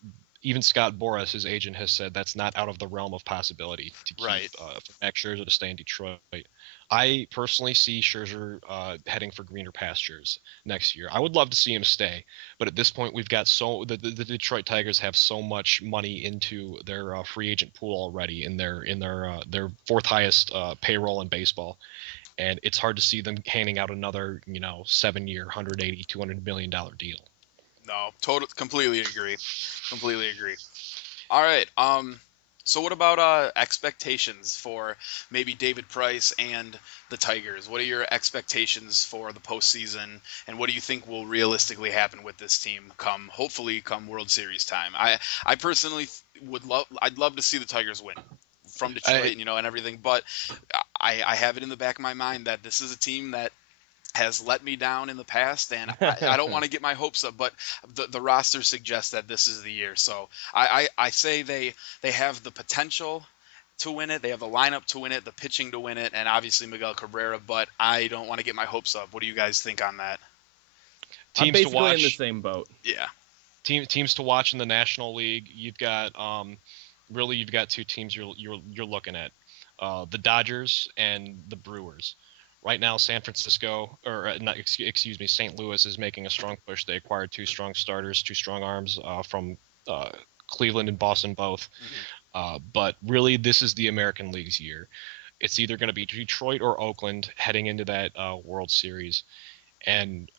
even Scott Boras, his agent, has said that's not out of the realm of possibility to keep Right. for Max Scherzer to stay in Detroit. I personally see Scherzer heading for greener pastures next year. I would love to see him stay, but at this point, we've got the Detroit Tigers have so much money into their free agent pool already in their fourth highest payroll in baseball, and it's hard to see them handing out another 7-year, $180-200 million deal. No, completely agree. Completely agree. All right. So what about expectations for maybe David Price and the Tigers? What are your expectations for the postseason, and what do you think will realistically happen with this team hopefully come World Series time? I personally I'd love to see the Tigers win from Detroit, and everything, but I have it in the back of my mind that this is a team that has let me down in the past, and I don't want to get my hopes up, but the roster suggests that this is the year. So I say they have the potential to win it. They have the lineup to win it, the pitching to win it, and obviously Miguel Cabrera, but I don't want to get my hopes up. What do you guys think on that? I'm basically in the same boat. Yeah. Teams to watch in the National League. You've got you've got two teams you're looking at. The Dodgers and the Brewers. Right now, St. Louis is making a strong push. They acquired two strong starters, two strong arms from Cleveland and Boston both. Mm-hmm. But really, this is the American League's year. It's either going to be Detroit or Oakland heading into that World Series. And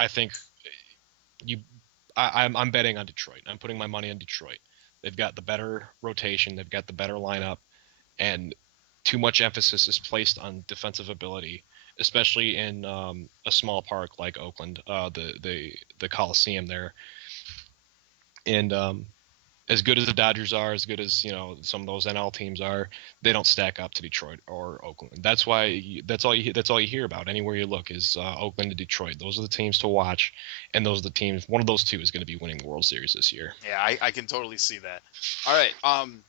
I think I'm betting on Detroit. I'm putting my money on Detroit. They've got the better rotation. They've got the better lineup. And too much emphasis is placed on defensive ability, especially in a small park like Oakland, the Coliseum there. And as good as the Dodgers are, as good as some of those NL teams are, they don't stack up to Detroit or Oakland. That's why that's all you hear about anywhere you look is Oakland and Detroit. Those are the teams to watch, and those are the teams. One of those two is going to be winning the World Series this year. Yeah, I can totally see that. All right.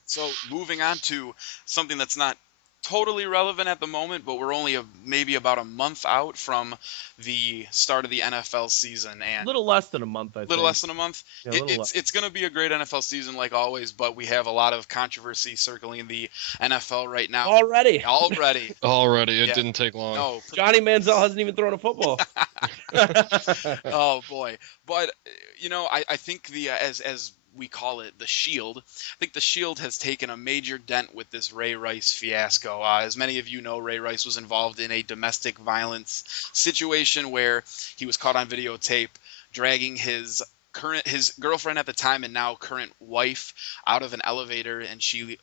So moving on to something that's not totally relevant at the moment, but we're only maybe about a month out from the start of the NFL season, and a little less than a month. I think. Less than a month. Yeah, It's going to be a great NFL season like always, but we have a lot of controversy circling the NFL right now. Already. It didn't take long. No, Johnny Manziel hasn't even thrown a football. Oh boy, but I think as we call it, the Shield. I think the Shield has taken a major dent with this Ray Rice fiasco. As many of you know, Ray Rice was involved in a domestic violence situation where he was caught on videotape dragging his girlfriend at the time and now current wife out of an elevator, and she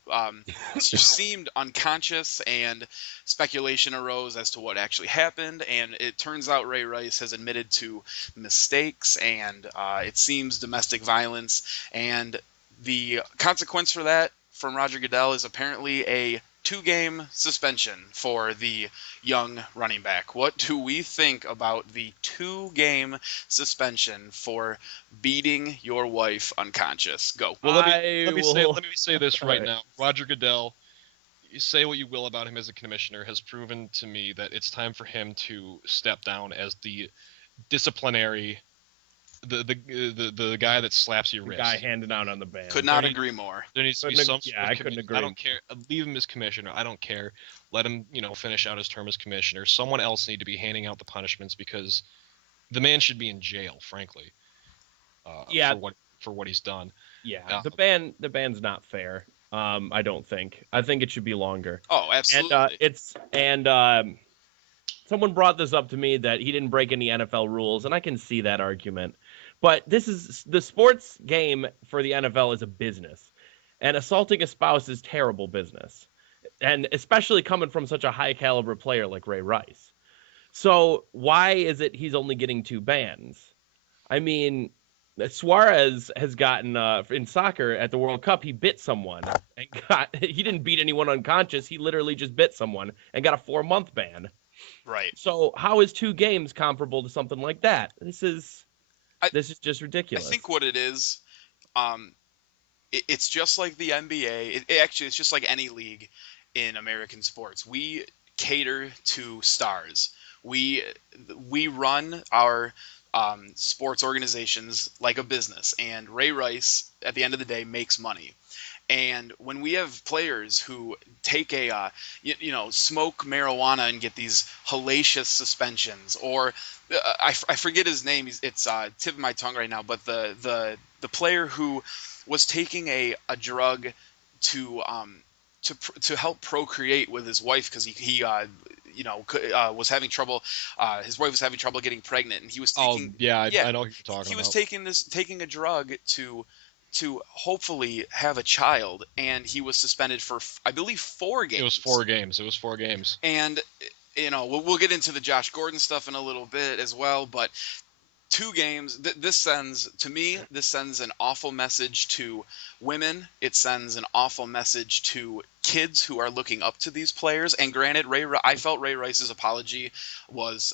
seemed unconscious, and speculation arose as to what actually happened, and it turns out Ray Rice has admitted to mistakes, and it seems domestic violence, and the consequence for that from Roger Goodell is apparently a 2-game suspension for the young running back. What do we think about the 2-game suspension for beating your wife unconscious? Go. Well, let me say this right now. Roger Goodell, you say what you will about him as a commissioner, has proven to me that it's time for him to step down as the disciplinary, the guy that slaps your wrist. Guy handing out on the band. Could not agree more. There needs to be some sort of I couldn't agree. I don't care. Leave him as commissioner. I don't care. Let him, finish out his term as commissioner. Someone else need to be handing out the punishments because the man should be in jail, frankly. For what he's done. Yeah, the ban's not fair. I don't think. I think it should be longer. Oh, absolutely. Someone brought this up to me that he didn't break any NFL rules, and I can see that argument. But this is the sports game for the NFL is a business, and assaulting a spouse is terrible business. and especially coming from such a high caliber player like Ray Rice. So why is it he's only getting 2 bans? I mean, Suarez has gotten in soccer at the World Cup. He bit someone and got. He didn't beat anyone unconscious. He literally just bit someone and got a 4-month ban. Right. So how is 2 games comparable to something like that? I, This is just I ridiculous. think what it is, um, it's just like the NBA. Actually, it's just like any league in American sports. We cater to stars. We we run our sports organizations like a business, and Ray Rice, at the end of the day, makes money. And when we have players who take a, smoke marijuana and get these hellacious suspensions, or I forget his name. It's tip of my tongue right now. But the player who was taking a drug to to help procreate with his wife because he was having trouble. His wife was having trouble getting pregnant, and he was Oh taking yeah, yeah I know what you're talking he was about. taking a drug to hopefully have a child, and he was suspended for I believe 4 games. It was 4 games. It was 4 games. And we'll get into the Josh Gordon stuff in a little bit as well, but 2 games. This sends an awful message to women. It sends an awful message to kids who are looking up to these players. And granted, I felt Ray Rice's apology was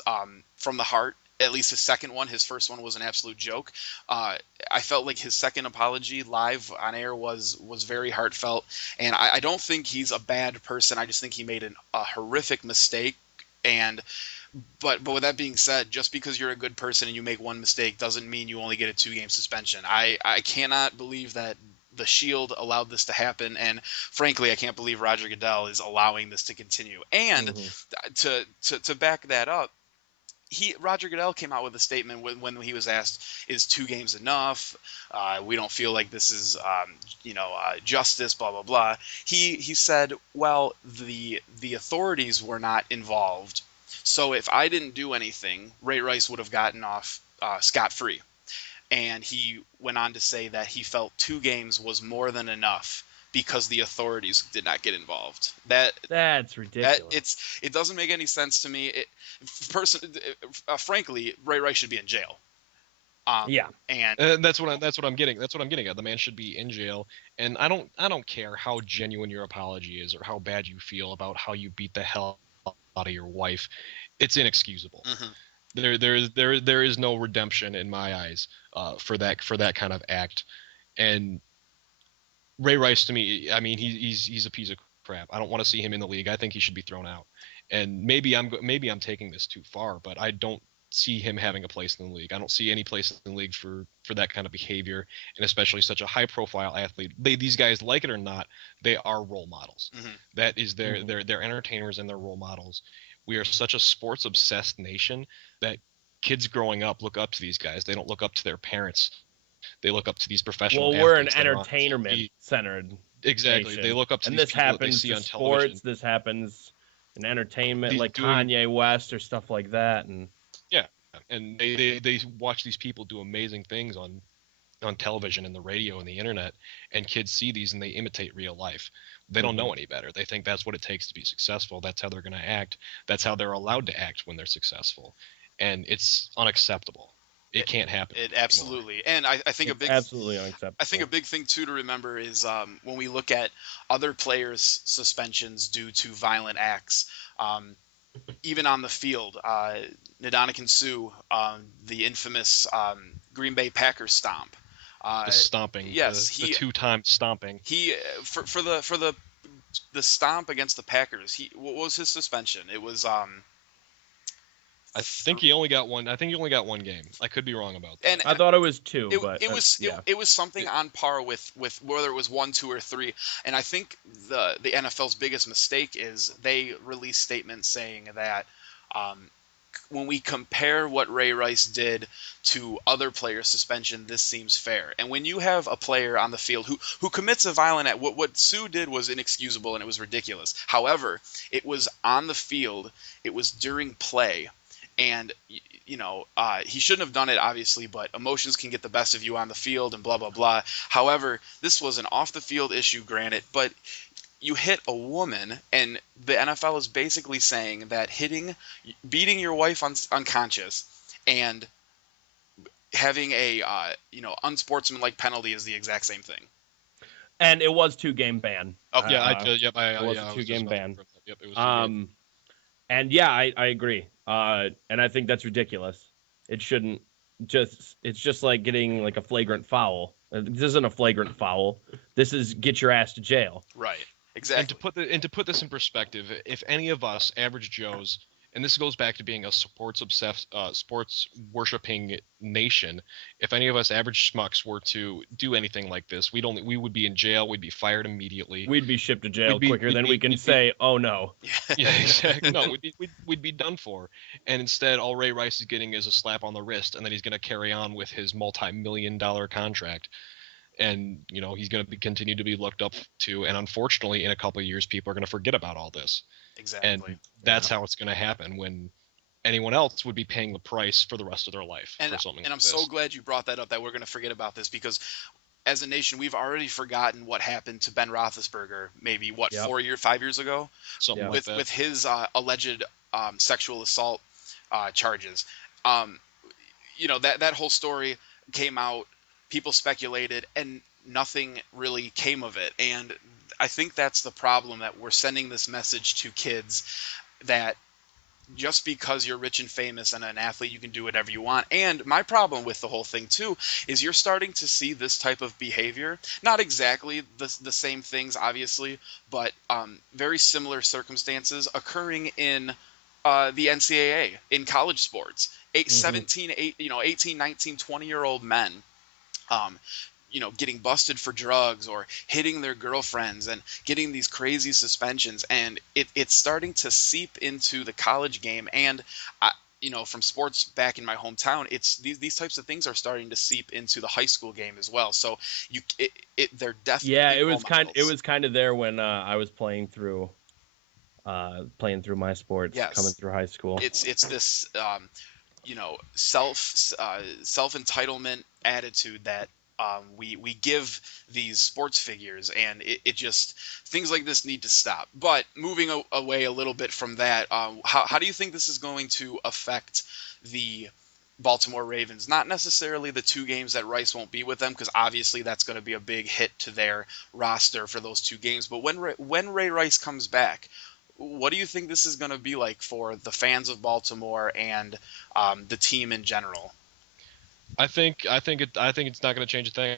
from the heart. At least his second one. His first one was an absolute joke. I felt like his second apology live on air was very heartfelt. And I don't think he's a bad person. I just think he made a horrific mistake. And but with that being said, just because you're a good person and you make one mistake doesn't mean you only get a 2-game suspension. I cannot believe that the Shield allowed this to happen, and frankly, I can't believe Roger Goodell is allowing this to continue. And to back that up, Roger Goodell came out with a statement when he was asked, "Is 2 games enough? We don't feel like this is justice." Blah blah blah. He said, "Well, the authorities were not involved. So if I didn't do anything, Ray Rice would have gotten off scot-free." And he went on to say that he felt 2 games was more than enough because the authorities did not get involved. That's ridiculous. It doesn't make any sense to me. Frankly, Ray Rice should be in jail. Yeah, and that's what I'm getting. That's what I'm getting at. The man should be in jail, and I don't care how genuine your apology is or how bad you feel about how you beat the hell out of your wife. It's inexcusable. Mm-hmm. There is no redemption in my eyes for that kind of act. And Ray Rice, to me, I mean, he's a piece of crap. I don't want to see him in the league. I think he should be thrown out. And maybe I'm taking this too far, but I don't see him having a place in the league. I don't see any place in the league for that kind of behavior, and especially such a high profile athlete. These guys, like it or not, they are role models. Mm-hmm. That is they're entertainers and they're role models. We are such a sports obsessed nation that kids growing up look up to these guys. They don't look up to their parents. They look up to these professional well, we're an athletes that are on entertainment TV. centered Exactly. nation. They look up to and these this people that they happens see to on sports. television. This happens in entertainment, These like doing- Kanye West or stuff like that. And Yeah, and they watch these people do amazing things on television and the radio and the internet, and kids see these and they imitate real life. They don't know any better. They think that's what it takes to be successful. That's how they're going to act. That's how they're allowed to act when they're successful, and it's unacceptable. It can't happen. It absolutely, and I think it's absolutely unacceptable. I think a big thing too to remember is when we look at other players' suspensions due to violent acts, even on the field, Ndamukong Suh, the infamous Green Bay Packers stomp. The stomping. Yes, the 2-time stomping. He for the stomp against the Packers. What was his suspension? It was I think he only got one. I think he only got 1 game. I could be wrong about that. And I thought it was 2, but it was something on par with whether it was 1, 2, or 3. And I think the NFL's biggest mistake is they release statements saying that when we compare what Ray Rice did to other players' suspension, this seems fair. And when you have a player on the field who commits a violent act, what Sue did was inexcusable and it was ridiculous. However, it was on the field, it was during play. And he shouldn't have done it, obviously, but emotions can get the best of you on the field and blah blah blah. However, this was an off the field issue, granted, but you hit a woman, and the NFL is basically saying that beating your wife unconscious and having a unsportsmanlike penalty is the exact same thing. And it was 2-game ban. Okay. Yeah, I did. Yep, it was I a was just 2-game about to ban. confirm that. Yep, it was 2 games. And yeah, I agree. And I think that's ridiculous. It shouldn't it's just like getting like a flagrant foul. This isn't a flagrant foul. This is get your ass to jail. Right. Exactly. And to put this in perspective, if any of us average Joes, and this goes back to being a sports obsessed, sports worshiping nation, if any of us average schmucks were to do anything like this, we would be in jail. We'd be fired immediately. We'd be shipped to jail quicker than we can say, "Oh no." Yeah, exactly. No, we'd be done for. And instead, all Ray Rice is getting is a slap on the wrist, and then he's going to carry on with his multi-million-dollar contract. And he's going to continue to be looked up to, and unfortunately in a couple of years people are going to forget about all this. Exactly. And that's how it's going to happen, when anyone else would be paying the price for the rest of their life for something like this. And I'm so glad you brought that up, that we're going to forget about this, because as a nation we've already forgotten what happened to Ben Roethlisberger maybe 5 years ago, something like that, with his alleged sexual assault charges. That whole story came out. People speculated, and nothing really came of it. And I think that's the problem, that we're sending this message to kids that just because you're rich and famous and an athlete, you can do whatever you want. And my problem with the whole thing, too, is you're starting to see this type of behavior. Not exactly the same things, obviously, but very similar circumstances occurring in the NCAA, in college sports. 18, 19, 20-year-old men getting busted for drugs or hitting their girlfriends and getting these crazy suspensions, and it's starting to seep into the college game. And from sports back in my hometown, it's these types of things are starting to seep into the high school game as well. So they're definitely it was kind of there when I was playing through my sports, coming through high school. It's this self entitlement attitude that we give these sports figures, and it just, things like this need to stop. But moving away a little bit from that, how do you think this is going to affect the Baltimore Ravens? Not necessarily the 2 games that Rice won't be with them, because obviously that's going to be a big hit to their roster for those 2 games. But when Ray Rice comes back, what do you think this is going to be like for the fans of Baltimore and the team in general? I think it's not going to change a thing.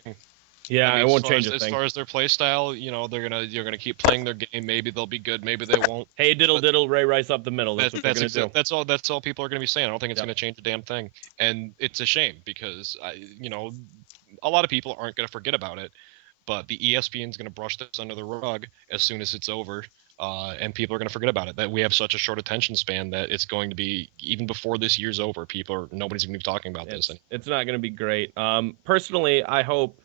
Yeah, it won't change a thing. As far as their play style, they're gonna keep playing their game. Maybe they'll be good. Maybe they won't. Hey, diddle, Ray Rice up the middle. That's what they're gonna do. That's all people are gonna be saying. I don't think it's gonna change a damn thing. And it's a shame, because a lot of people aren't gonna forget about it, but the ESPN's gonna brush this under the rug as soon as it's over. And people are going to forget about it. That we have such a short attention span that it's going to be, even before this year's over, nobody's going to be talking about this. It's not going to be great. Personally, I hope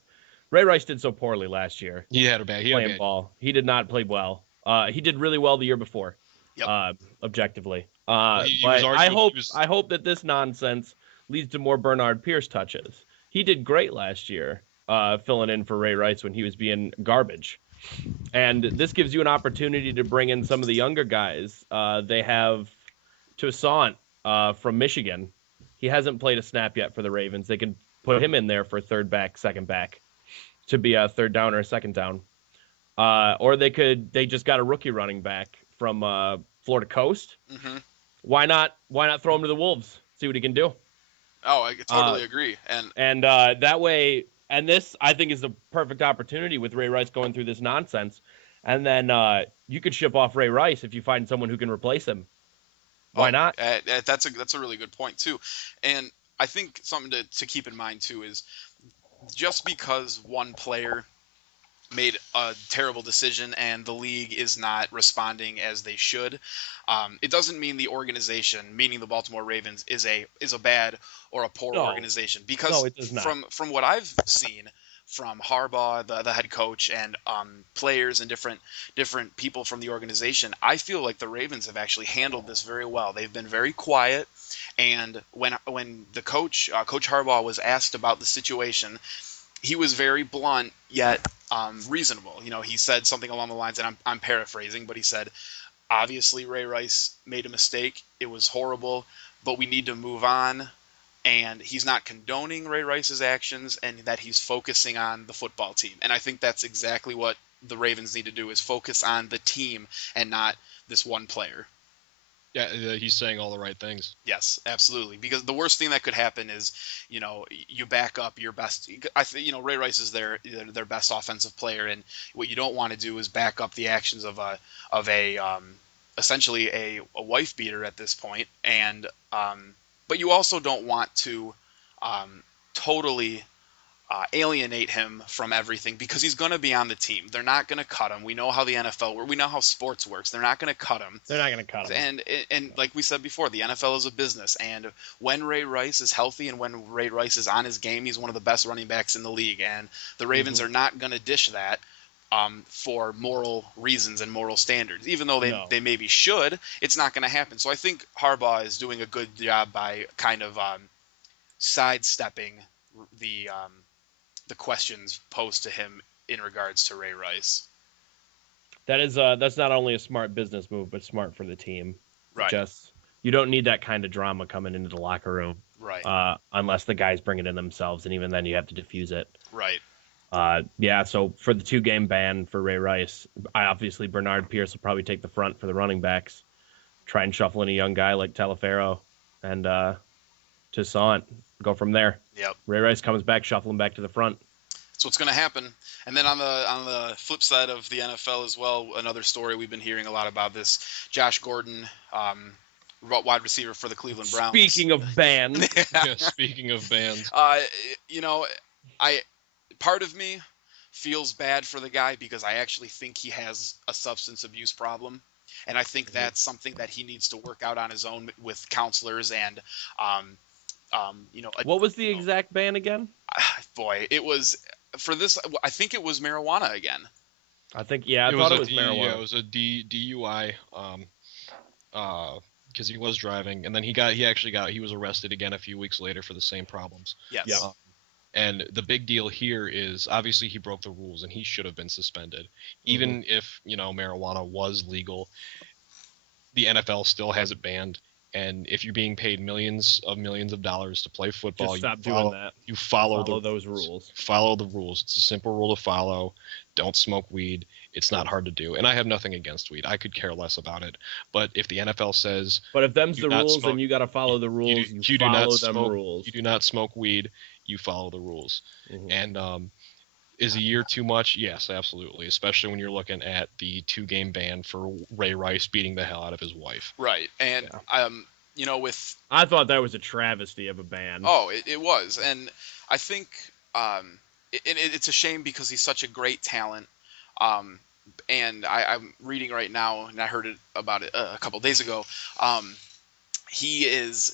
Ray Rice did so poorly last year. He had a bad ball. He did not play well. He did really well the year before. Yep. Objectively. I hope that this nonsense leads to more Bernard Pierce touches. He did great last year, filling in for Ray Rice when he was being garbage. And this gives you an opportunity to bring in some of the younger guys. They have Toussaint from Michigan. He hasn't played a snap yet for the Ravens. They can put him in there for third back, second back, to be a third down or a second down. Or they just got a rookie running back from Florida Coast. Mm-hmm. Why not throw him to the Wolves? See what he can do. Oh, I totally agree. And that way. And this, I think, is the perfect opportunity with Ray Rice going through this nonsense. And then you could ship off Ray Rice if you find someone who can replace him. Why not? That's a really good point, too. And I think something to keep in mind, too, is just because one player made a terrible decision and the league is not responding as they should, it doesn't mean the organization, meaning the Baltimore Ravens, is a bad or a poor organization. Because it does not. From what I've seen from Harbaugh, the head coach, and players and different people from the organization, I feel like the Ravens have actually handled this very well. They've been very quiet, and when the Coach Harbaugh was asked about the situation, he was very blunt, yet reasonable. He said something along the lines, and I'm paraphrasing, but he said, obviously Ray Rice made a mistake. It was horrible, but we need to move on. And he's not condoning Ray Rice's actions, and that he's focusing on the football team. And I think that's exactly what the Ravens need to do, is focus on the team and not this one player. Yeah, he's saying all the right things. Yes, absolutely. Because the worst thing that could happen is, you back up your best. Ray Rice is their best offensive player, and what you don't want to do is back up the actions of a essentially a wife beater at this point. And but you also don't want to totally alienate him from everything, because he's going to be on the team. They're not going to cut him. We know how the NFL, we know how sports works. They're not going to cut him. They're not going to cut him. And like we said before, the NFL is a business. And when Ray Rice is healthy and when Ray Rice is on his game, he's one of the best running backs in the league. And the Ravens are not going to dish that for moral reasons and moral standards. Even though they maybe should, it's not going to happen. So I think Harbaugh is doing a good job by kind of sidestepping the questions posed to him in regards to Ray Rice. That's not only a smart business move, but smart for the team. Right. You don't need that kind of drama coming into the locker room. Right. Unless the guys bring it in themselves, and even then you have to diffuse it. Right. So for the 2-game ban for Ray Rice, obviously Bernard Pierce will probably take the front for the running backs. Try and shuffle in a young guy like Talaferro and Toussaint. Go from there. Yep. Ray Rice comes back, shuffle him back to the front. That's what's going to happen. And then on the flip side of the NFL as well, another story we've been hearing a lot about this: Josh Gordon, wide receiver for the Cleveland Browns. Speaking of bans, Speaking of bans, part of me feels bad for the guy, because I actually think he has a substance abuse problem. And I think that's something that he needs to work out on his own with counselors and, what was the exact ban again? Boy, it was for this. I think it was marijuana again. I think, I thought it was marijuana. Yeah, it was a DUI, because he was driving, and then he was arrested again a few weeks later for the same problems. Yes. Yep. And the big deal here is, obviously he broke the rules and he should have been suspended. Even if, marijuana was legal, the NFL still has it banned. And if you're being paid millions of dollars to play football, just stop doing that. You follow those rules. Follow the rules. It's a simple rule to follow. Don't smoke weed. It's not hard to do. And I have nothing against weed. I could care less about it. But if the NFL says, but if them's the rules, then you got to follow the rules. You follow them rules. You do not smoke weed. You follow the rules. And is a year too much? Yes, absolutely. Especially when you're looking at the 2-game ban for Ray Rice beating the hell out of his wife. Right. And I thought that was a travesty of a ban. Oh, it was. And I think it's a shame, because he's such a great talent. And I'm reading right now, and I heard about it a couple days ago.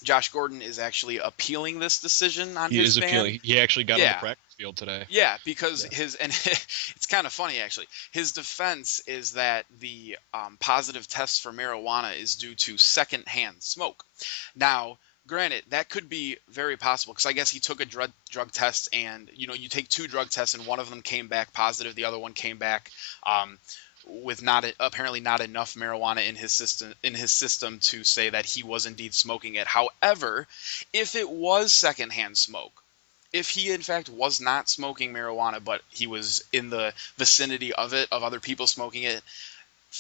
Josh Gordon is actually appealing this decision on his ban. Appealing. He actually got on the practice field today. Yeah, because it's kind of funny actually. His defense is that the positive test for marijuana is due to secondhand smoke. Now, granted, that could be very possible, because I guess he took a drug test, and you take 2 drug tests, and one of them came back positive, the other one came back with apparently not enough marijuana in his system to say that he was indeed smoking it. However, if it was secondhand smoke, if he in fact was not smoking marijuana, but he was in the vicinity of other people smoking it,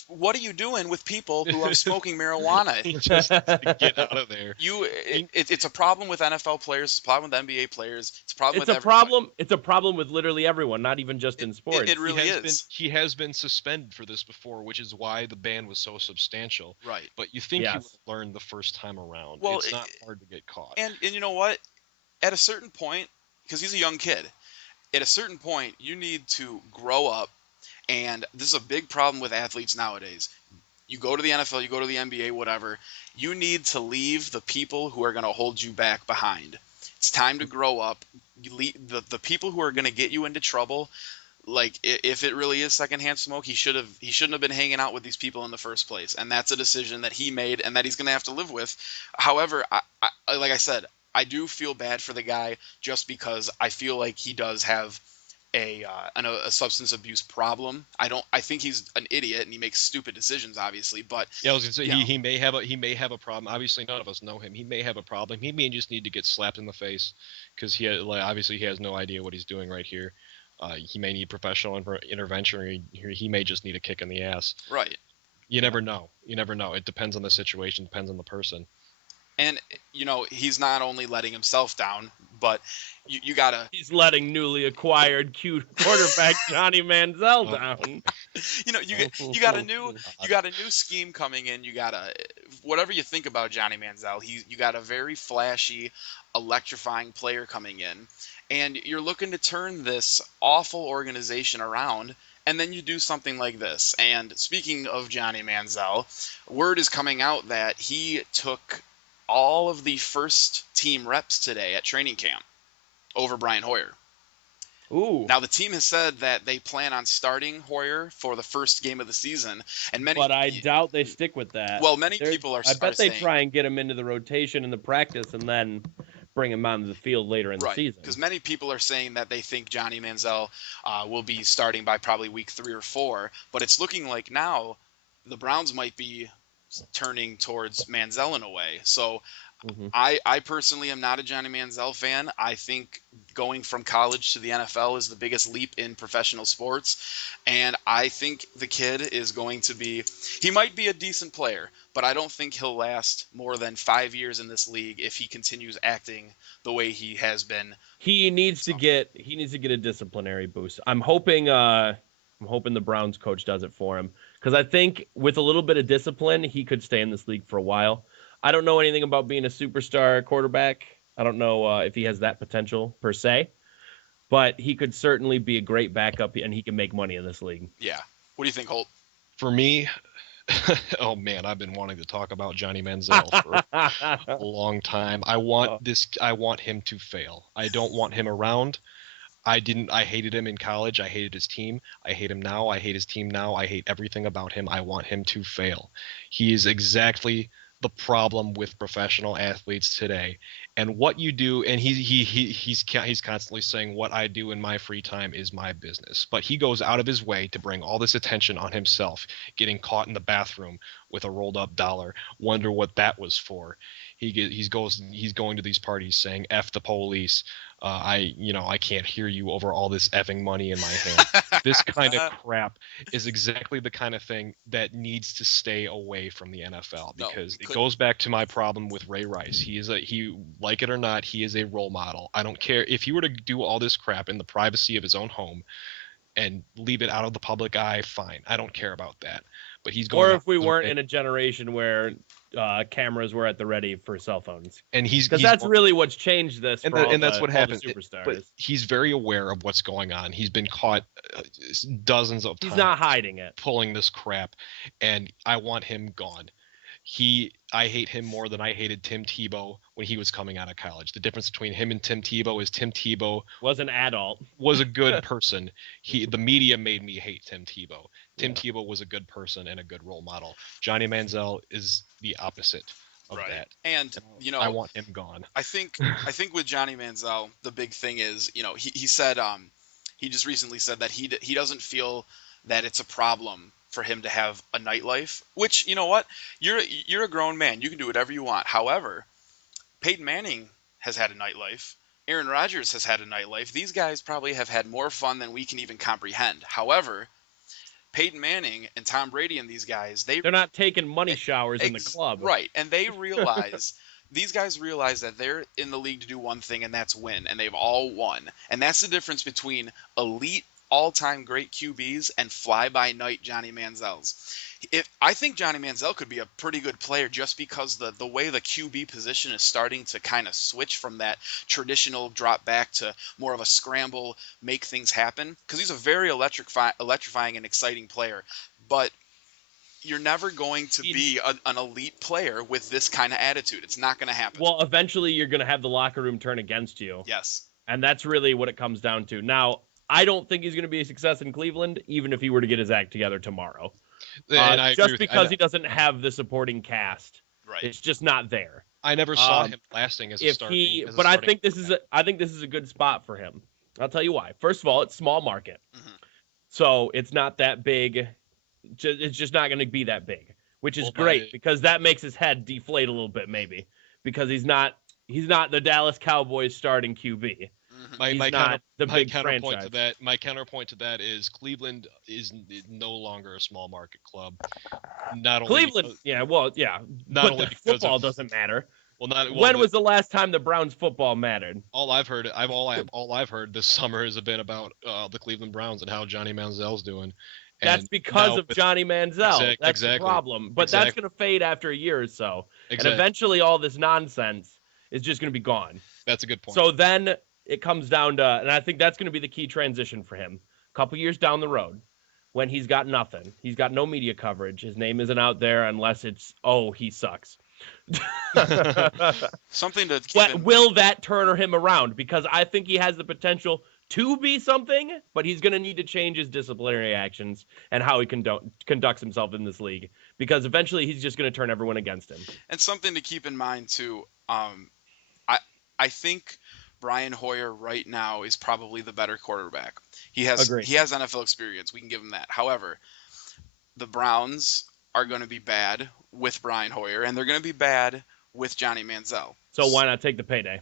what are you doing with people who are smoking marijuana? Just get out of there. It's a problem with NFL players. It's a problem with NBA players. It's a problem with everybody. It's a problem with literally everyone, not even just in sports. It really is. He has been suspended for this before, which is why the ban was so substantial. Right. But you think he would learn the first time around. Well, it's not hard to get caught. And you know what? At a certain point, because he's a young kid, at a certain point, you need to grow up. And this is a big problem with athletes nowadays. You go to the NFL, you go to the NBA, whatever. You need to leave the people who are going to hold you back behind. It's time to grow up. The people who are going to get you into trouble, like if it really is secondhand smoke, he shouldn't have been hanging out with these people in the first place. And that's a decision that he made and that he's going to have to live with. However, like I said, I do feel bad for the guy, just because I feel like he does have a substance abuse problem. I think he's an idiot and he makes stupid decisions, obviously. But Yeah, I was gonna say you know, he may have a problem. Obviously, none of us know him. He may have a problem. He may just need to get slapped in the face because obviously he has no idea what he's doing right here. He may need professional intervention, or he may just need a kick in the ass. right. You never know. You never know. It depends on the situation. Depends on the person. And he's not only letting himself down, but you gotta He's letting newly acquired cute quarterback Johnny Manziel down. you got a new scheme coming in. You gotta, whatever you think about Johnny Manziel, you got a very flashy, electrifying player coming in, and you're looking to turn this awful organization around. And then you do something like this. And speaking of Johnny Manziel, word is coming out that he took all of the first team reps today at training camp over Brian Hoyer. Ooh. Now the team has said that they plan on starting Hoyer for the first game of the season, but I doubt they stick with that. Well, many people are. I bet they saying, try and get him into the rotation in the practice and then bring him onto the field later in the season. Because many people are saying that they think Johnny Manziel will be starting by probably week 3 or 4, but it's looking like now the Browns might be turning towards Manziel in a way. So I personally am not a Johnny Manziel fan. I think going from college to the NFL is the biggest leap in professional sports. And I think the kid is going to be – he might be a decent player, but I don't think he'll last more than 5 years in this league if he continues acting the way he has been. He needs to get a disciplinary boost. I'm hoping the Browns coach does it for him, because I think with a little bit of discipline, he could stay in this league for a while. I don't know anything about being a superstar quarterback. I don't know if he has that potential per se, but he could certainly be a great backup, and he can make money in this league. Yeah. What do you think, Holt? For me, oh man, I've been wanting to talk about Johnny Manziel for a long time. I want him to fail. I don't want him around. I hated him in college. I hated his team. I hate him now. I hate his team now. I hate everything about him. I want him to fail. He is exactly the problem with professional athletes today. And what you do, and he's constantly saying what I do in my free time is my business. But he goes out of his way to bring all this attention on himself, getting caught in the bathroom with a rolled up dollar. Wonder what that was for. He's going to these parties saying F the police. I can't hear you over all this effing money in my hand. This kind of crap is exactly the kind of thing that needs to stay away from the NFL, because it goes back to my problem with Ray Rice. He like it or not, he is a role model. I don't care if he were to do all this crap in the privacy of his own home and leave it out of the public eye, fine. I don't care about that. But he's going. Or if we weren't in a generation where cameras were at the ready for cell phones, and because that's really what's changed this. And that's what happened. Superstars. But he's very aware of what's going on. He's been caught dozens of times. He's not hiding it. Pulling this crap, and I want him gone. I hate him more than I hated Tim Tebow when he was coming out of college. The difference between him and Tim Tebow is Tim Tebow was an adult, was a good person. The media made me hate Tim Tebow. Tim Tebow was a good person and a good role model. Johnny Manziel is the opposite of that. And I want him gone. I think with Johnny Manziel, the big thing is, he said he just recently said that he doesn't feel that it's a problem for him to have a nightlife, which, you know what, you're a grown man, you can do whatever you want. However, Peyton Manning has had a nightlife. Aaron Rodgers has had a nightlife. These guys probably have had more fun than we can even comprehend. However, Peyton Manning and Tom Brady and these guys, they're not taking money showers in the club. Right. And they realize these guys realize that they're in the league to do one thing, and that's win. And they've all won. And that's the difference between elite all-time great QBs and fly-by-night Johnny Manziels. I think Johnny Manziel could be a pretty good player just because the way the QB position is starting to kind of switch from that traditional drop back to more of a scramble, make things happen. Because he's a very electrifying and exciting player. But you're never going to be an elite player with this kind of attitude. It's not going to happen. Well, eventually you're going to have the locker room turn against you. Yes. And that's really what it comes down to. Now, I don't think he's going to be a success in Cleveland, even if he were to get his act together tomorrow. Just because he doesn't have the supporting cast. Right. It's just not there. I never saw him lasting as a starting. I think this is a good spot for him. I'll tell you why. First of all, it's small market. Hmm. So it's not that big. It's just not going to be that big, which is Well, great because that makes his head deflate a little bit, maybe, because he's not the Dallas Cowboys starting QB. Hmm. My He's my not counter the my big counterpoint to franchise. that my counterpoint to that is Cleveland is no longer a small market club. Not only Cleveland, because yeah, well, yeah, not but only the because of football doesn't matter. well not well When the was the last time the Browns football mattered? all I've heard all I've heard this summer has been about the Cleveland Browns and how Johnny Manziel's doing, That's and because now of with Johnny Manziel. That's the exactly problem. But that's going to fade after a year or so. And exactly eventually all this nonsense is just going to be gone. that's a good point. So then it comes down to, and I think that's going to be the key transition for him. A couple years down the road, when he's got nothing, he's got no media coverage. His name isn't out there unless it's, oh, he sucks. Something to keep in. Will that turn him around? Because I think he has the potential to be something, but he's going to need to change his disciplinary actions and how he conducts himself in this league. Because eventually he's just going to turn everyone against him. And something to keep in mind too. I I think Brian Hoyer right now is probably the better quarterback. Agree. He has NFL experience. We can give him that. However, the Browns are going to be bad with Brian Hoyer, and they're going to be bad with Johnny Manziel. So why not take the payday?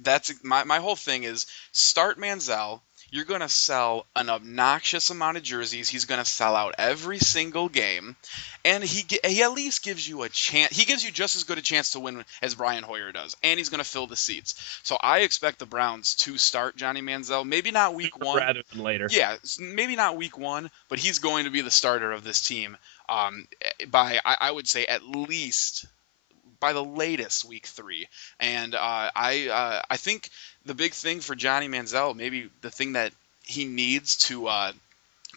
That's my whole thing is start Manziel. You're going to sell an obnoxious amount of jerseys. He's going to sell out every single game, and he at least gives you a chance. He gives you just as good a chance to win as Brian Hoyer does, and he's going to fill the seats. So I expect the Browns to start Johnny Manziel. Maybe not week one, rather than later. Yeah, maybe not week one, but he's going to be the starter of this team by I would say at least by the latest week 3. And I think the big thing for Johnny Manziel, maybe the thing that he needs to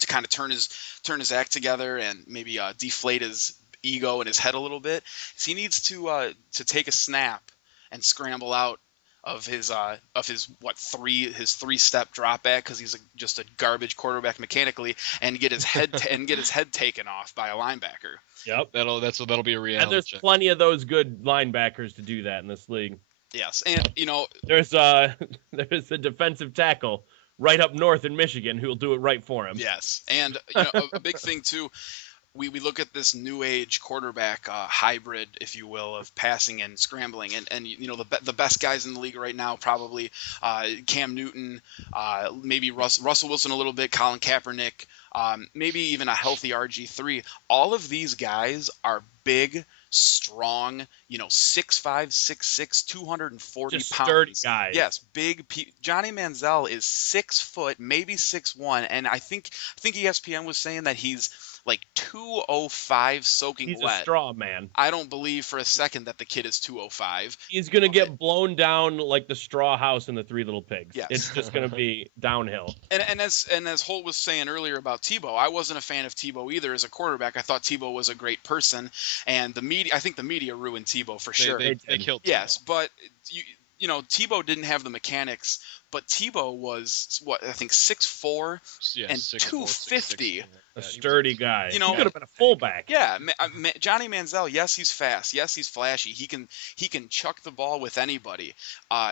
kind of turn his act together and maybe deflate his ego and his head a little bit, is he needs to take a snap and scramble out of his three-step drop back because he's just a garbage quarterback mechanically, and get his head taken off by a linebacker. Yep. That'll be a reality And there's check. plenty of those good linebackers to do that in this league. Yes, and there's a defensive tackle right up north in Michigan who'll do it right for him. Yes, and a big thing too. We look at this new age quarterback hybrid, if you will, of passing and scrambling, and the best guys in the league right now probably Cam Newton, maybe Russell Wilson a little bit, Colin Kaepernick, maybe even a healthy RG3. All of these guys are big, strong, 6'5", 6'6", 240 Just pounds. sturdy guys. Yes, big. Johnny Manziel is 6 foot, maybe 6'1", and I think ESPN was saying that he's like 205 soaking He's wet. a straw man. I don't believe for a second that the kid is 205. He's going to get blown down like the straw house in the Three Little Pigs. Yes. It's just going to be downhill. And as Holt was saying earlier about Tebow, I wasn't a fan of Tebow either as a quarterback. I thought Tebow was a great person, and I think the media ruined Tebow for sure. They killed Tebow. Yes, but Tebow didn't have the mechanics, but Tebow was I think 6'4" and 250. A sturdy guy. He could have been a fullback. Yeah, Johnny Manziel. Yes, he's fast. Yes, he's flashy. He can chuck the ball with anybody.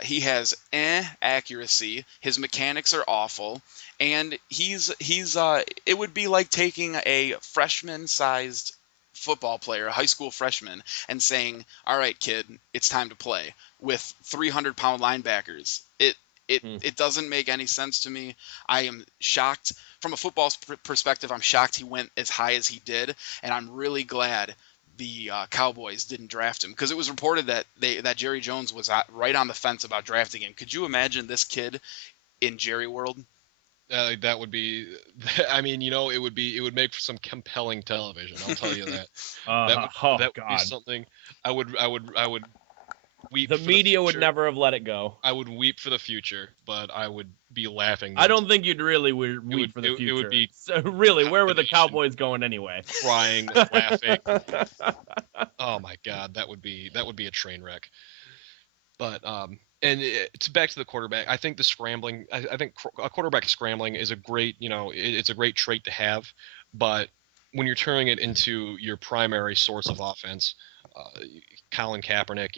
He has accuracy. His mechanics are awful, and he's it would be like taking a freshman-sized football player, a high school freshman, and saying, "All right, kid, it's time to play," with 300-pound linebackers. It doesn't make any sense to me. I am shocked from a football perspective. I'm shocked he went as high as he did, and I'm really glad the Cowboys didn't draft him, because it was reported that Jerry Jones was right on the fence about drafting him. Could you imagine this kid in Jerry World? That would be, I mean, it would make for some compelling television. I'll tell you that. That would be something I would weep. The media would never have let it go. I would weep for the future, but I would be laughing. I don't think you'd really weep for the future. It would be really, where were the Cowboys going anyway? Crying, laughing. Oh my God, that would be a train wreck. But and it's back to the quarterback. I think the scrambling. I think a quarterback scrambling is a great, it's a great trait to have. But when you're turning it into your primary source of offense, Colin Kaepernick,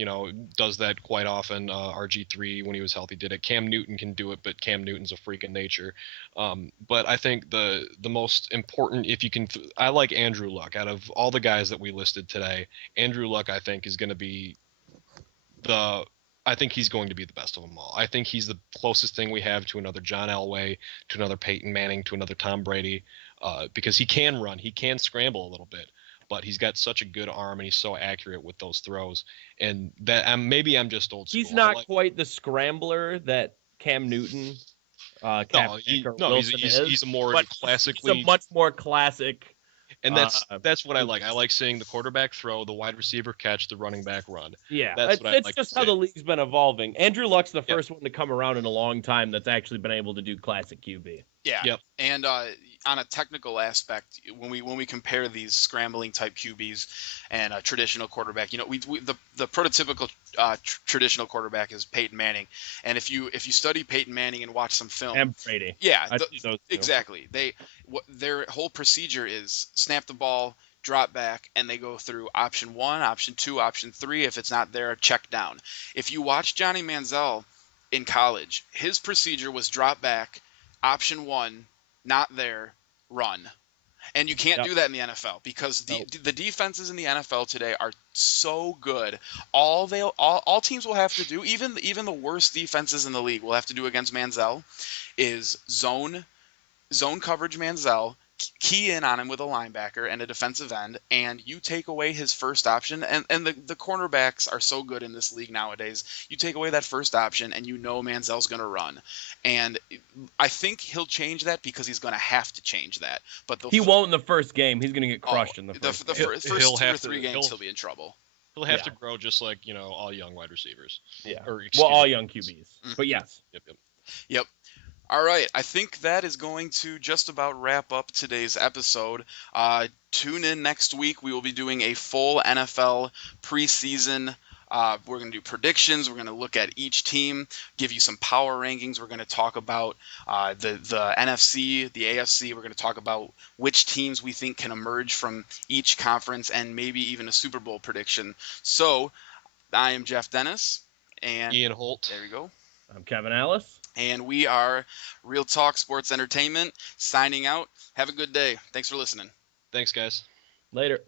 does that quite often. RG3, when he was healthy, did it. Cam Newton can do it, but Cam Newton's a freak in nature. But I think the most important, if you can, I like Andrew Luck. Out of all the guys that we listed today, Andrew Luck, I think, is going to be I think he's going to be the best of them all. I think he's the closest thing we have to another John Elway, to another Peyton Manning, to another Tom Brady, because he can run, he can scramble a little bit, but he's got such a good arm and he's so accurate with those throws. And that maybe I'm just old school. He's not quite the scrambler that Cam Newton, he's a more classically. He's a much more classic. And that's what I like. I like seeing the quarterback throw, the wide receiver catch, the running back run. Yeah, that's what I like. It's just how the league's been evolving. Andrew Luck's the first one to come around in a long time that's actually been able to do classic QB. Yeah. Yep. And on a technical aspect, when we compare these scrambling type QBs and a traditional quarterback, the prototypical traditional quarterback is Peyton Manning, and if you study Peyton Manning and watch some film, and Brady, exactly, their whole procedure is snap the ball, drop back, and they go through option 1, option 2, option 3. If it's not there, check down. If you watch Johnny Manziel in college, his procedure was drop back, option 1, not there, run. And you can't do that in the NFL because the defenses in the NFL today are so good. All teams will have to do, even the worst defenses in the league will have to do against Manziel, is zone coverage Manziel, key in on him with a linebacker and a defensive end, and you take away his first option. And the cornerbacks are so good in this league nowadays. You take away that first option, and Manziel's going to run. And I think he'll change that because he's going to have to change that. But he won't in the first game. He's going to get crushed in the first game. The first 2 or 3 games, he'll be in trouble. He'll have to grow just like, all young wide receivers. Yeah. All young QBs. Mm-hmm. But yes. Yep. All right, I think that is going to just about wrap up today's episode. Tune in next week. We will be doing a full NFL preseason. We're going to do predictions. We're going to look at each team, give you some power rankings. We're going to talk about the NFC, the AFC. We're going to talk about which teams we think can emerge from each conference and maybe even a Super Bowl prediction. So I am Jeff Dennis. And Ian Holt. There you go. I'm Kevin Alice. And we are Real Talk Sports Entertainment signing out. Have a good day. Thanks for listening. Thanks, guys. Later.